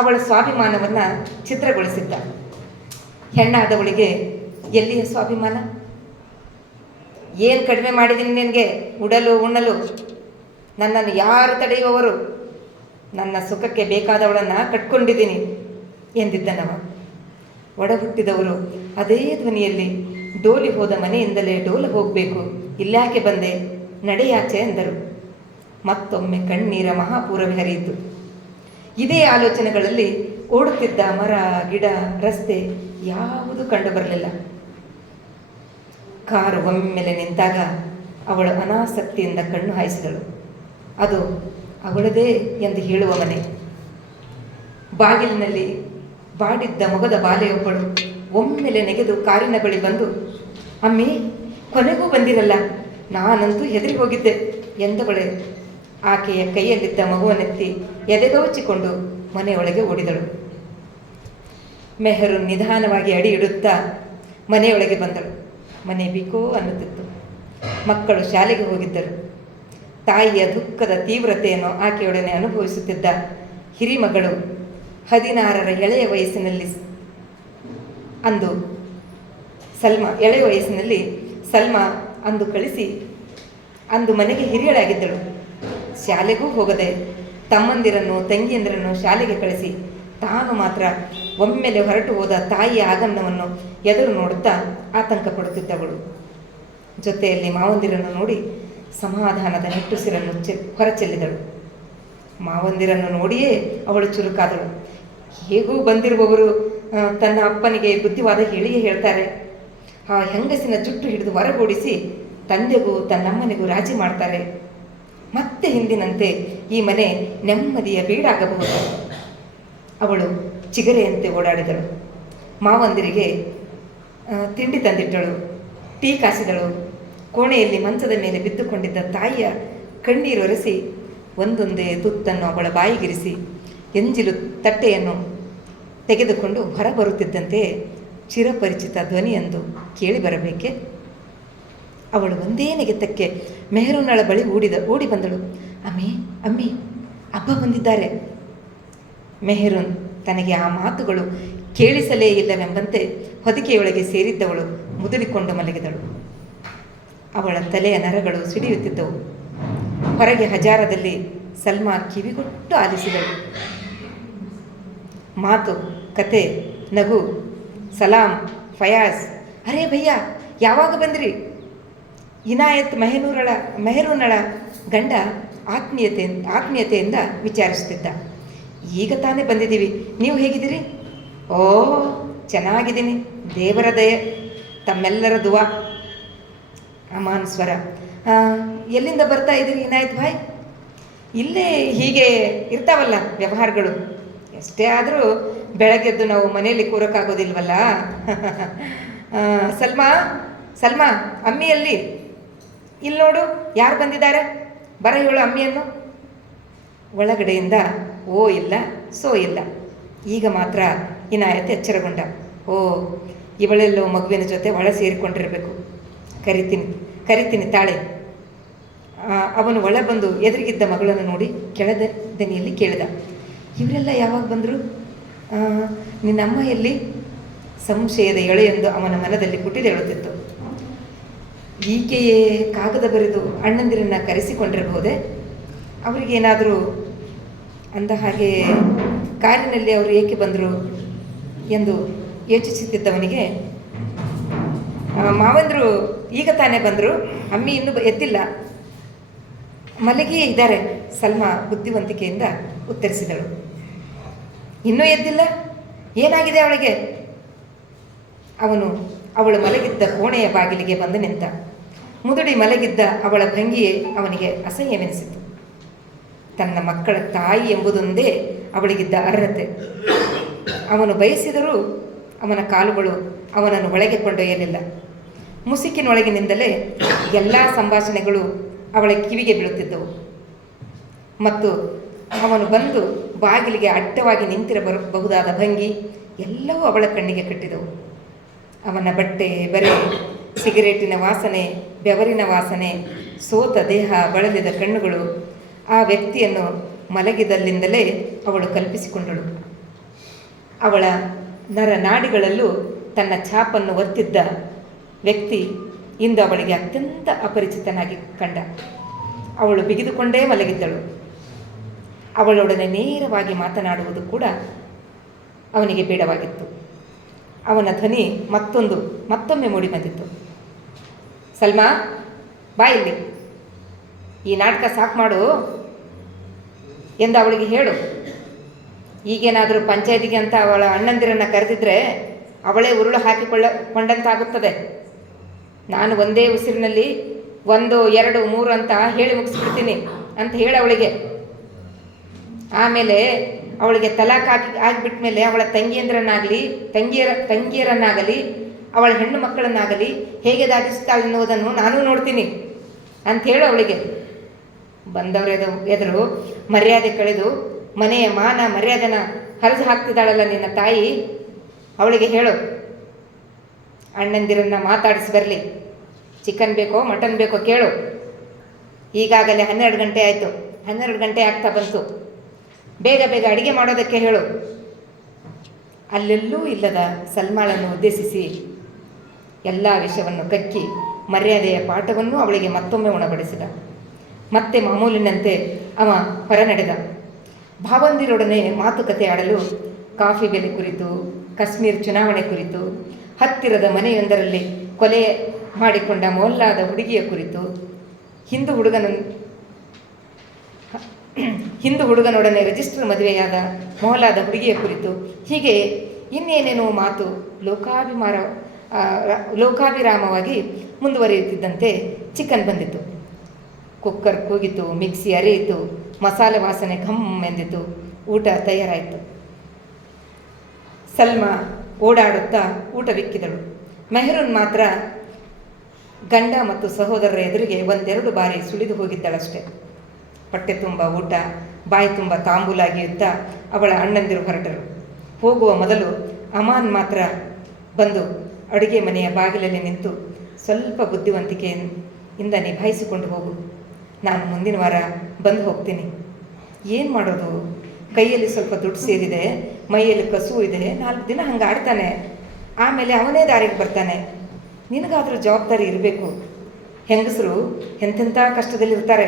ಅವಳ ಸ್ವಾಭಿಮಾನವನ್ನು ಚಿತ್ರಗೊಳಿಸಿದ್ದ. ಹೆಣ್ಣಾದವಳಿಗೆ ಎಲ್ಲಿಯ ಸ್ವಾಭಿಮಾನ? ಏನು ಕಡಿಮೆ ಮಾಡಿದ್ದೀನಿ ನಿನಗೆ ಉಡಲು ಉಣ್ಣಲು? ನನ್ನನ್ನು ಯಾರು ತಡೆಯುವವರು? ನನ್ನ ಸುಖಕ್ಕೆ ಬೇಕಾದವಳನ್ನು ಕಟ್ಕೊಂಡಿದ್ದೀನಿ ಎಂದಿದ್ದನವ. ಒಡ ಹುಟ್ಟಿದವರು ಅದೇ ಧ್ವನಿಯಲ್ಲಿ ಡೋಲಿ ಹೋದ ಮನೆಯಿಂದಲೇ ಡೋಲು ಹೋಗಬೇಕು, ಇಲ್ಯಾಕೆ ಬಂದೆ, ನಡೆಯಾಚೆ ಎಂದರು. ಮತ್ತೊಮ್ಮೆ ಕಣ್ಣೀರ ಮಹಾಪೂರವೇ ಹರಿಯಿತು. ಇದೇ ಆಲೋಚನೆಗಳಲ್ಲಿ ಓಡುತ್ತಿದ್ದ ಮರ, ಗಿಡ, ರಸ್ತೆ ಯಾವುದೂ ಕಂಡುಬರಲಿಲ್ಲ. ಕಾರು ಒಮ್ಮೆಲೆ ನಿಂತಾಗ ಅವಳು ಅನಾಸಕ್ತಿಯಿಂದ ಕಣ್ಣು ಹಾಯಿಸಿದಳು. ಅದು ಅವಳದೇ ಎಂದು ಹೇಳುವ ಮನೆ. ಬಾಗಿಲಿನಲ್ಲಿ ಬಾಡಿದ್ದ ಮೊಗದ ಬಾಲೆಯೊಬ್ಬಳು ಒಮ್ಮೆಲೆ ನೆಗೆದು ಕಾರಿನ ಬಳಿ ಬಂದು, ಅಮ್ಮಿ, ಕೊನೆಗೂ ಬಂದಿರಲ್ಲ, ನಾನಂತೂ ಹೆದರಿ ಹೋಗಿದ್ದೆ ಎಂದವಳೆ ಆಕೆಯ ಕೈಯಲ್ಲಿದ್ದ ಮಗುವನ್ನೆತ್ತಿ ಎದೆಗೌಚಿಕೊಂಡು ಮನೆಯೊಳಗೆ ಓಡಿದಳು. ಮೆಹರು ನಿಧಾನವಾಗಿ ಅಡಿ ಇಡುತ್ತಾ ಮನೆಯೊಳಗೆ ಬಂದಳು. ಮನೆ ಬಿಕೋ ಅನ್ನುತ್ತಿತ್ತು. ಮಕ್ಕಳು ಶಾಲೆಗೆ ಹೋಗಿದ್ದರು. ತಾಯಿಯ ದುಃಖದ ತೀವ್ರತೆಯನ್ನು ಆಕೆಯೊಡನೆ ಅನುಭವಿಸುತ್ತಿದ್ದ ಹಿರಿಮಗಳು 16ರ ಎಳೆಯ ವಯಸ್ಸಿನಲ್ಲಿ ಸಲ್ಮಾ ಅಂದು ಕಳಿಸಿ ಅಂದು ಮನೆಗೆ ಹಿರಿಯಳಾಗಿದ್ದಳು. ಶಾಲೆಗೂ ಹೋಗದೆ ತಮ್ಮಂದಿರನ್ನು ತಂಗಿಯಂದಿರನ್ನು ಶಾಲೆಗೆ ಕಳಿಸಿ ತಾನು ಮಾತ್ರ ಒಮ್ಮೆಲೆ ಹೊರಟು ಹೋದ ತಾಯಿಯ ಆಗಮನವನ್ನು ಎದುರು ನೋಡುತ್ತಾ ಆತಂಕ ಪಡುತ್ತಿದ್ದವಳು. ಜೊತೆಯಲ್ಲಿ ಮಾವಂದಿರನ್ನು ನೋಡಿ ಸಮಾಧಾನದ ನಿಟ್ಟುಸಿರನ್ನು ಹೊರಚೆಲ್ಲಿದಳು. ಮಾವಂದಿರನ್ನು ನೋಡಿಯೇ ಅವಳು ಚುರುಕಾದಳು. ಹೇಗೂ ಬಂದಿರುವವರು ತನ್ನ ಅಪ್ಪನಿಗೆ ಬುದ್ಧಿವಾದ ಹೇಳಿಯೇ ಹೇಳ್ತಾರೆ. ಆ ಹೆಂಗಸಿನ ಜುಟ್ಟು ಹಿಡಿದು ಹೊರಗೂಡಿಸಿ ತಂದೆಗೂ ತನ್ನಮ್ಮನಿಗೂ ರಾಜಿ ಮಾಡ್ತಾರೆ. ಮತ್ತೆ ಹಿಂದಿನಂತೆ ಈ ಮನೆ ನೆಮ್ಮದಿಯ ಬೀಡಾಗಬಹುದು. ಅವಳು ಚಿಗರೆಯಂತೆ ಓಡಾಡಿದಳು. ಮಾವಂದಿರಿಗೆ ತಿಂಡಿ ತಂದಿಟ್ಟಳು, ಟೀ ಕಾಸಿದಳು. ಕೋಣೆಯಲ್ಲಿ ಮಂಚದ ಮೇಲೆ ಬಿದ್ದುಕೊಂಡಿದ್ದ ತಾಯಿಯ ಕಣ್ಣೀರೊರೆಸಿ ಒಂದೊಂದೇ ತುತ್ತನ್ನು ಅವಳ ಬಾಯಿಗಿರಿಸಿ ಎಂಜಿಲು ತಟ್ಟೆಯನ್ನು ತೆಗೆದುಕೊಂಡು ಹೊರಬರುತ್ತಿದ್ದಂತೆ ಚಿರಪರಿಚಿತ ಧ್ವನಿಯೊಂದು ಕೇಳಿ ಬರಬೇಕೆ? ಅವಳು ಒಂದೇ ನೆಗೆತಕ್ಕೆ ಮೆಹರೂನಳ ಬಳಿ ಓಡಿ ಬಂದಳು. ಅಮ್ಮಿ, ಅಬ್ಬ ಬಂದಿದ್ದಾರೆ. ಮೆಹರೂನ್ ತನಗೆ ಆ ಮಾತುಗಳು ಕೇಳಿಸಲೇ ಇಲ್ಲವೆಂಬಂತೆ ಹೊದಿಕೆಯೊಳಗೆ ಸೇರಿದ್ದವಳು ಮುದುಡಿಕೊಂಡು ಮಲಗಿದಳು. ಅವಳ ತಲೆಯ ನರಗಳು ಸಿಡಿಯುತ್ತಿದ್ದವು. ಹೊರಗೆ ಹಜಾರದಲ್ಲಿ ಸಲ್ಮಾ ಕಿವಿಗೊಟ್ಟು ಆಲಿಸಿದಳು. ಮಾತು, ಕತೆ, ನಗು, ಸಲಾಂ, ಫಯಾಜ್, ಅರೇ ಭಯ್ಯ, ಯಾವಾಗ ಬಂದ್ರಿ? ಇನಾಯತ್ ಮೆಹರೂನಳ ಗಂಡ ಆತ್ಮೀಯತೆಯಿಂದ ವಿಚಾರಿಸುತ್ತಿದ್ದ. ಈಗ ತಾನೇ ಬಂದಿದ್ದೀವಿ, ನೀವು ಹೇಗಿದ್ದೀರಿ? ಓ, ಚೆನ್ನಾಗಿದ್ದೀನಿ, ದೇವರ ದಯೆ, ತಮ್ಮೆಲ್ಲರ ದುವಾ. ಅಮಾನ್ ಸ್ವರ. ಎಲ್ಲಿಂದ ಬರ್ತಾ ಇದ್ದೀರಿ ಇನಾಯತ್ ಭಾಯ್? ಇಲ್ಲೇ ಹೀಗೆ ಇರ್ತಾವಲ್ಲ ವ್ಯವಹಾರಗಳು. ಎಷ್ಟೇ ಆದರೂ ಬೆಳಗ್ಗೆದ್ದು ನಾವು ಮನೆಯಲ್ಲಿ ಕೂರಕ್ಕಾಗೋದಿಲ್ವಲ್ಲ. ಸಲ್ಮಾ, ಅಮ್ಮಿಯಲ್ಲಿ? ಇಲ್ಲಿ ನೋಡು, ಯಾರು ಬಂದಿದ್ದಾರೆ, ಬರ ಹೇಳು ಅಮ್ಮಿಯನ್ನು. ಒಳಗಡೆಯಿಂದ ಓ ಇಲ್ಲ, ಸೋ ಇಲ್ಲ. ಈಗ ಮಾತ್ರ ಇನಾಯತ್ ಎಚ್ಚರಗೊಂಡ. ಓ, ಇವಳೆಲ್ಲೋ ಮಗುವಿನ ಜೊತೆ ಒಳ ಸೇರಿಕೊಂಡಿರಬೇಕು. ಕರಿತೀನಿ ತಾಳೆ. ಅವನು ಒಳ ಬಂದು ಎದುರಿಗಿದ್ದ ಮಗಳನ್ನು ನೋಡಿ ಕೆಳದ ದನಿಯಲ್ಲಿ ಕೇಳಿದ, ಇವರೆಲ್ಲ ಯಾವಾಗ ಬಂದರು? ನಿನ್ನಮ್ಮ ಎಲ್ಲಿ? ಸಂಶಯದ ಎಳೆಯೊಂದು ಅವನ ಮನದಲ್ಲಿ ಪುಟಿದೇಳುತ್ತಿತ್ತು. ಈಕೆಯೇ ಕಾಗದ ಬರೆದು ಅಣ್ಣಂದಿರನ್ನು ಕರೆಸಿಕೊಂಡಿರಬಹುದೇ? ಅವರಿಗೇನಾದರೂ ಅಂದ ಹಾಗೆ ಕಾರಿನಲ್ಲಿ ಅವರು ಏಕೆ ಬಂದರು ಎಂದು ಯೋಚಿಸುತ್ತಿದ್ದವನಿಗೆ, ಮಾವಂದರು ಈಗ ತಾನೇ ಬಂದರು, ಅಮ್ಮಿ ಇನ್ನೂ ಎದ್ದಿಲ್ಲ, ಮಲಗಿಯೇ ಇದ್ದಾರೆ, ಸಲ್ಮಾ ಬುದ್ಧಿವಂತಿಕೆಯಿಂದ ಉತ್ತರಿಸಿದಳು. ಇನ್ನೂ ಎದ್ದಿಲ್ಲ? ಏನಾಗಿದೆ ಅವಳಿಗೆ? ಅವಳು ಮಲಗಿದ್ದ ಕೋಣೆಯ ಬಾಗಿಲಿಗೆ ಬಂದು ನಿಂತ. ಮುದುಡಿ ಮಲಗಿದ್ದ ಅವಳ ಭಂಗಿಯೇ ಅವನಿಗೆ ಅಸಹ್ಯವೆನಿಸಿತು. ತನ್ನ ಮಕ್ಕಳ ತಾಯಿ ಎಂಬುದೊಂದೇ ಅವಳಿಗಿದ್ದ ಅರ್ಹತೆ. ಅವನು ಬಯಸಿದರೂ ಅವನ ಕಾಲುಗಳು ಅವನನ್ನು ಒಳಗೆ ಕೊಂಡೊಯ್ಯಲಿಲ್ಲ. ಮುಸುಕಿನೊಳಗಿನಿಂದಲೇ ಎಲ್ಲ ಸಂಭಾಷಣೆಗಳು ಅವಳ ಕಿವಿಗೆ ಬೀಳುತ್ತಿದ್ದವು. ಮತ್ತು ಅವನು ಬಂದು ಬಾಗಿಲಿಗೆ ಅಡ್ಡವಾಗಿ ನಿಂತಿರಬಹುದಾದ ಭಂಗಿ ಎಲ್ಲವೂ ಅವಳ ಕಣ್ಣಿಗೆ ಕಟ್ಟಿದವು. ಅವನ ಬಟ್ಟೆ, ಬರೆ, ಸಿಗರೇಟಿನ ವಾಸನೆ, ಬೆವರಿನ ವಾಸನೆ, ಸೋತ ದೇಹ, ಬಳಲಿದ ಕಣ್ಣುಗಳು, ಆ ವ್ಯಕ್ತಿಯನ್ನು ಮಲಗಿದಲ್ಲಿಂದಲೇ ಅವಳು ಕಲ್ಪಿಸಿಕೊಂಡಳು. ಅವಳ ನರನಾಡಿಗಳಲ್ಲೂ ತನ್ನ ಛಾಪನ್ನು ಒತ್ತಿದ್ದ ವ್ಯಕ್ತಿ ಇಂದು ಅವಳಿಗೆ ಅತ್ಯಂತ ಅಪರಿಚಿತನಾಗಿ ಕಂಡ. ಅವಳು ಬಿಗಿದುಕೊಂಡೇ ಮಲಗಿದ್ದಳು. ಅವಳೊಡನೆ ನೇರವಾಗಿ ಮಾತನಾಡುವುದು ಕೂಡ ಅವನಿಗೆ ಬೇಡವಾಗಿತ್ತು. ಅವನ ಧ್ವನಿ ಮತ್ತೊಮ್ಮೆ ಮೂಡಿ ಬಂದಿತ್ತು. ಸಲ್ಮಾ, ಬಾ ಇಲ್ಲಿ, ಈ ನಾಟಕ ಸಾಕು ಮಾಡು ಎಂದು ಅವಳಿಗೆ ಹೇಳು. ಈಗೇನಾದರೂ ಪಂಚಾಯತಿಗೆ ಅಂತ ಅವಳ ಅಣ್ಣಂದಿರನ್ನು ಕರೆದಿದ್ರೆ ಅವಳೇ ಉರುಳು ಕೊಂಡಂತಾಗುತ್ತದೆ. ನಾನು ಒಂದೇ ಉಸಿರಿನಲ್ಲಿ 1, 2, 3 ಅಂತ ಹೇಳಿ ಮುಗಿಸ್ಬಿಡ್ತೀನಿ ಅಂತ ಹೇಳಿ ಅವಳಿಗೆ. ಆಮೇಲೆ ಅವಳಿಗೆ ತಲಾಕ್ ಆಗಿಬಿಟ್ಟ ಮೇಲೆ ಅವಳ ತಂಗಿಯರನ್ನಾಗಲಿ ಅವಳ ಹೆಣ್ಣು ಮಕ್ಕಳನ್ನಾಗಲಿ ಹೇಗೆ ದಾಟಿಸ್ತಾಳೆ ಎನ್ನುವುದನ್ನು ನಾನು ನೋಡ್ತೀನಿ ಅಂತ ಹೇಳು ಅವಳಿಗೆ. ಬಂದವರ ಎದುರು ಮರ್ಯಾದೆ ಕಳೆದು ಮನೆಯ ಮಾನ ಮರ್ಯಾದೆನ ಹರಿದು ಹಾಕ್ತಿದ್ದಾಳಲ್ಲ ನಿನ್ನ ತಾಯಿ, ಅವಳಿಗೆ ಹೇಳು, ಅಣ್ಣಂದಿರನ್ನು ಮಾತಾಡಿಸಿ ಬರಲಿ. ಚಿಕನ್ ಬೇಕೋ ಮಟನ್ ಬೇಕೋ ಕೇಳು. ಈಗಾಗಲೇ 12 ಗಂಟೆ ಆಯಿತು, 12 ಗಂಟೆ ಆಗ್ತಾ ಬಂತು. ಬೇಗ ಬೇಗ ಅಡಿಗೆ ಮಾಡೋದಕ್ಕೆ ಹೇಳು. ಅಲ್ಲೆಲ್ಲೂ ಇಲ್ಲದ ಸಲ್ಮಾಳನ್ನು ಉದ್ದೇಶಿಸಿ ಎಲ್ಲ ವಿಷಯವನ್ನು ಕಕ್ಕಿ ಮರ್ಯಾದೆಯ ಪಾಠವನ್ನು ಅವಳಿಗೆ ಮತ್ತೊಮ್ಮೆ ಉಣಬಡಿಸಿದ. ಮತ್ತೆ ಮಾಮೂಲಿನಂತೆ ಅವ ಹೊರ ನಡೆದ. ಭಾವಂದಿರೊಡನೆ ಮಾತುಕತೆ ಆಡಲು ಕಾಫಿ ಬೆಲೆ ಕುರಿತು, ಕಾಶ್ಮೀರ್ ಚುನಾವಣೆ ಕುರಿತು, ಹತ್ತಿರದ ಮನೆಯೊಂದರಲ್ಲಿ ಕೊಲೆ ಮಾಡಿಕೊಂಡ ಮೊಹಲ್ಲಾದ ಹುಡುಗಿಯ ಕುರಿತು, ಹಿಂದೂ ಹುಡುಗನೊಡನೆ ರಿಜಿಸ್ಟರ್ ಮದುವೆಯಾದ ಮೊಹಲ್ಲಾದ ಹುಡುಗಿಯ ಕುರಿತು, ಹೀಗೆ ಇನ್ನೇನೇನೋ ಮಾತು ಲೋಕಾಭಿರಾಮವಾಗಿ ಮುಂದುವರಿಯುತ್ತಿದ್ದಂತೆ ಚಿಕನ್ ಬಂದಿತು. ಕುಕ್ಕರ್ ಕೂಗಿತು, ಮಿಕ್ಸಿ ಅರೆಯಿತು, ಮಸಾಲೆ ವಾಸನೆ ಘಮ್ ಎಂದಿತು. ಊಟ ತಯಾರಾಯಿತು. ಸಲ್ಮಾ ಓಡಾಡುತ್ತಾ ಊಟವಿಕ್ಕಿದಳು. ಮೆಹರೂನ್ ಮಾತ್ರ ಗಂಡ ಮತ್ತು ಸಹೋದರರ ಎದುರಿಗೆ 1-2 ಬಾರಿ ಸುಳಿದು ಹೋಗಿದ್ದಳಷ್ಟೆ. ಹೊಟ್ಟೆ ತುಂಬ ಊಟ, ಬಾಯಿ ತುಂಬ ತಾಂಬೂಲಾಗಿಯುತ್ತಾ ಅವಳ ಅಣ್ಣಂದಿರು ಹೊರಟರು. ಹೋಗುವ ಮೊದಲು ಅಮಾನ್ ಮಾತ್ರ ಬಂದು ಅಡುಗೆ ಮನೆಯ ಬಾಗಿಲಲ್ಲಿ ನಿಂತು, ಸ್ವಲ್ಪ ಬುದ್ಧಿವಂತಿಕೆಯಿಂದ ನಿಭಾಯಿಸಿಕೊಂಡು ಹೋಗು, ನಾನು ಮುಂದಿನ ವಾರ ಬಂದು ಹೋಗ್ತೀನಿ. ಏನು ಮಾಡೋದು, ಕೈಯಲ್ಲಿ ಸ್ವಲ್ಪ ದುಡ್ಡು ಸೇರಿದೆ, ಮೈಯಲ್ಲಿ ಕಸು ಇದೆ, 4 ದಿನ ಹಂಗೆ ಆಡ್ತಾನೆ, ಆಮೇಲೆ ಅವನೇ ದಾರಿಗೆ ಬರ್ತಾನೆ. ನಿನಗಾದರೂ ಜವಾಬ್ದಾರಿ ಇರಬೇಕು. ಹೆಂಗಸರು ಎಂತೆಂಥ ಕಷ್ಟದಲ್ಲಿರ್ತಾರೆ.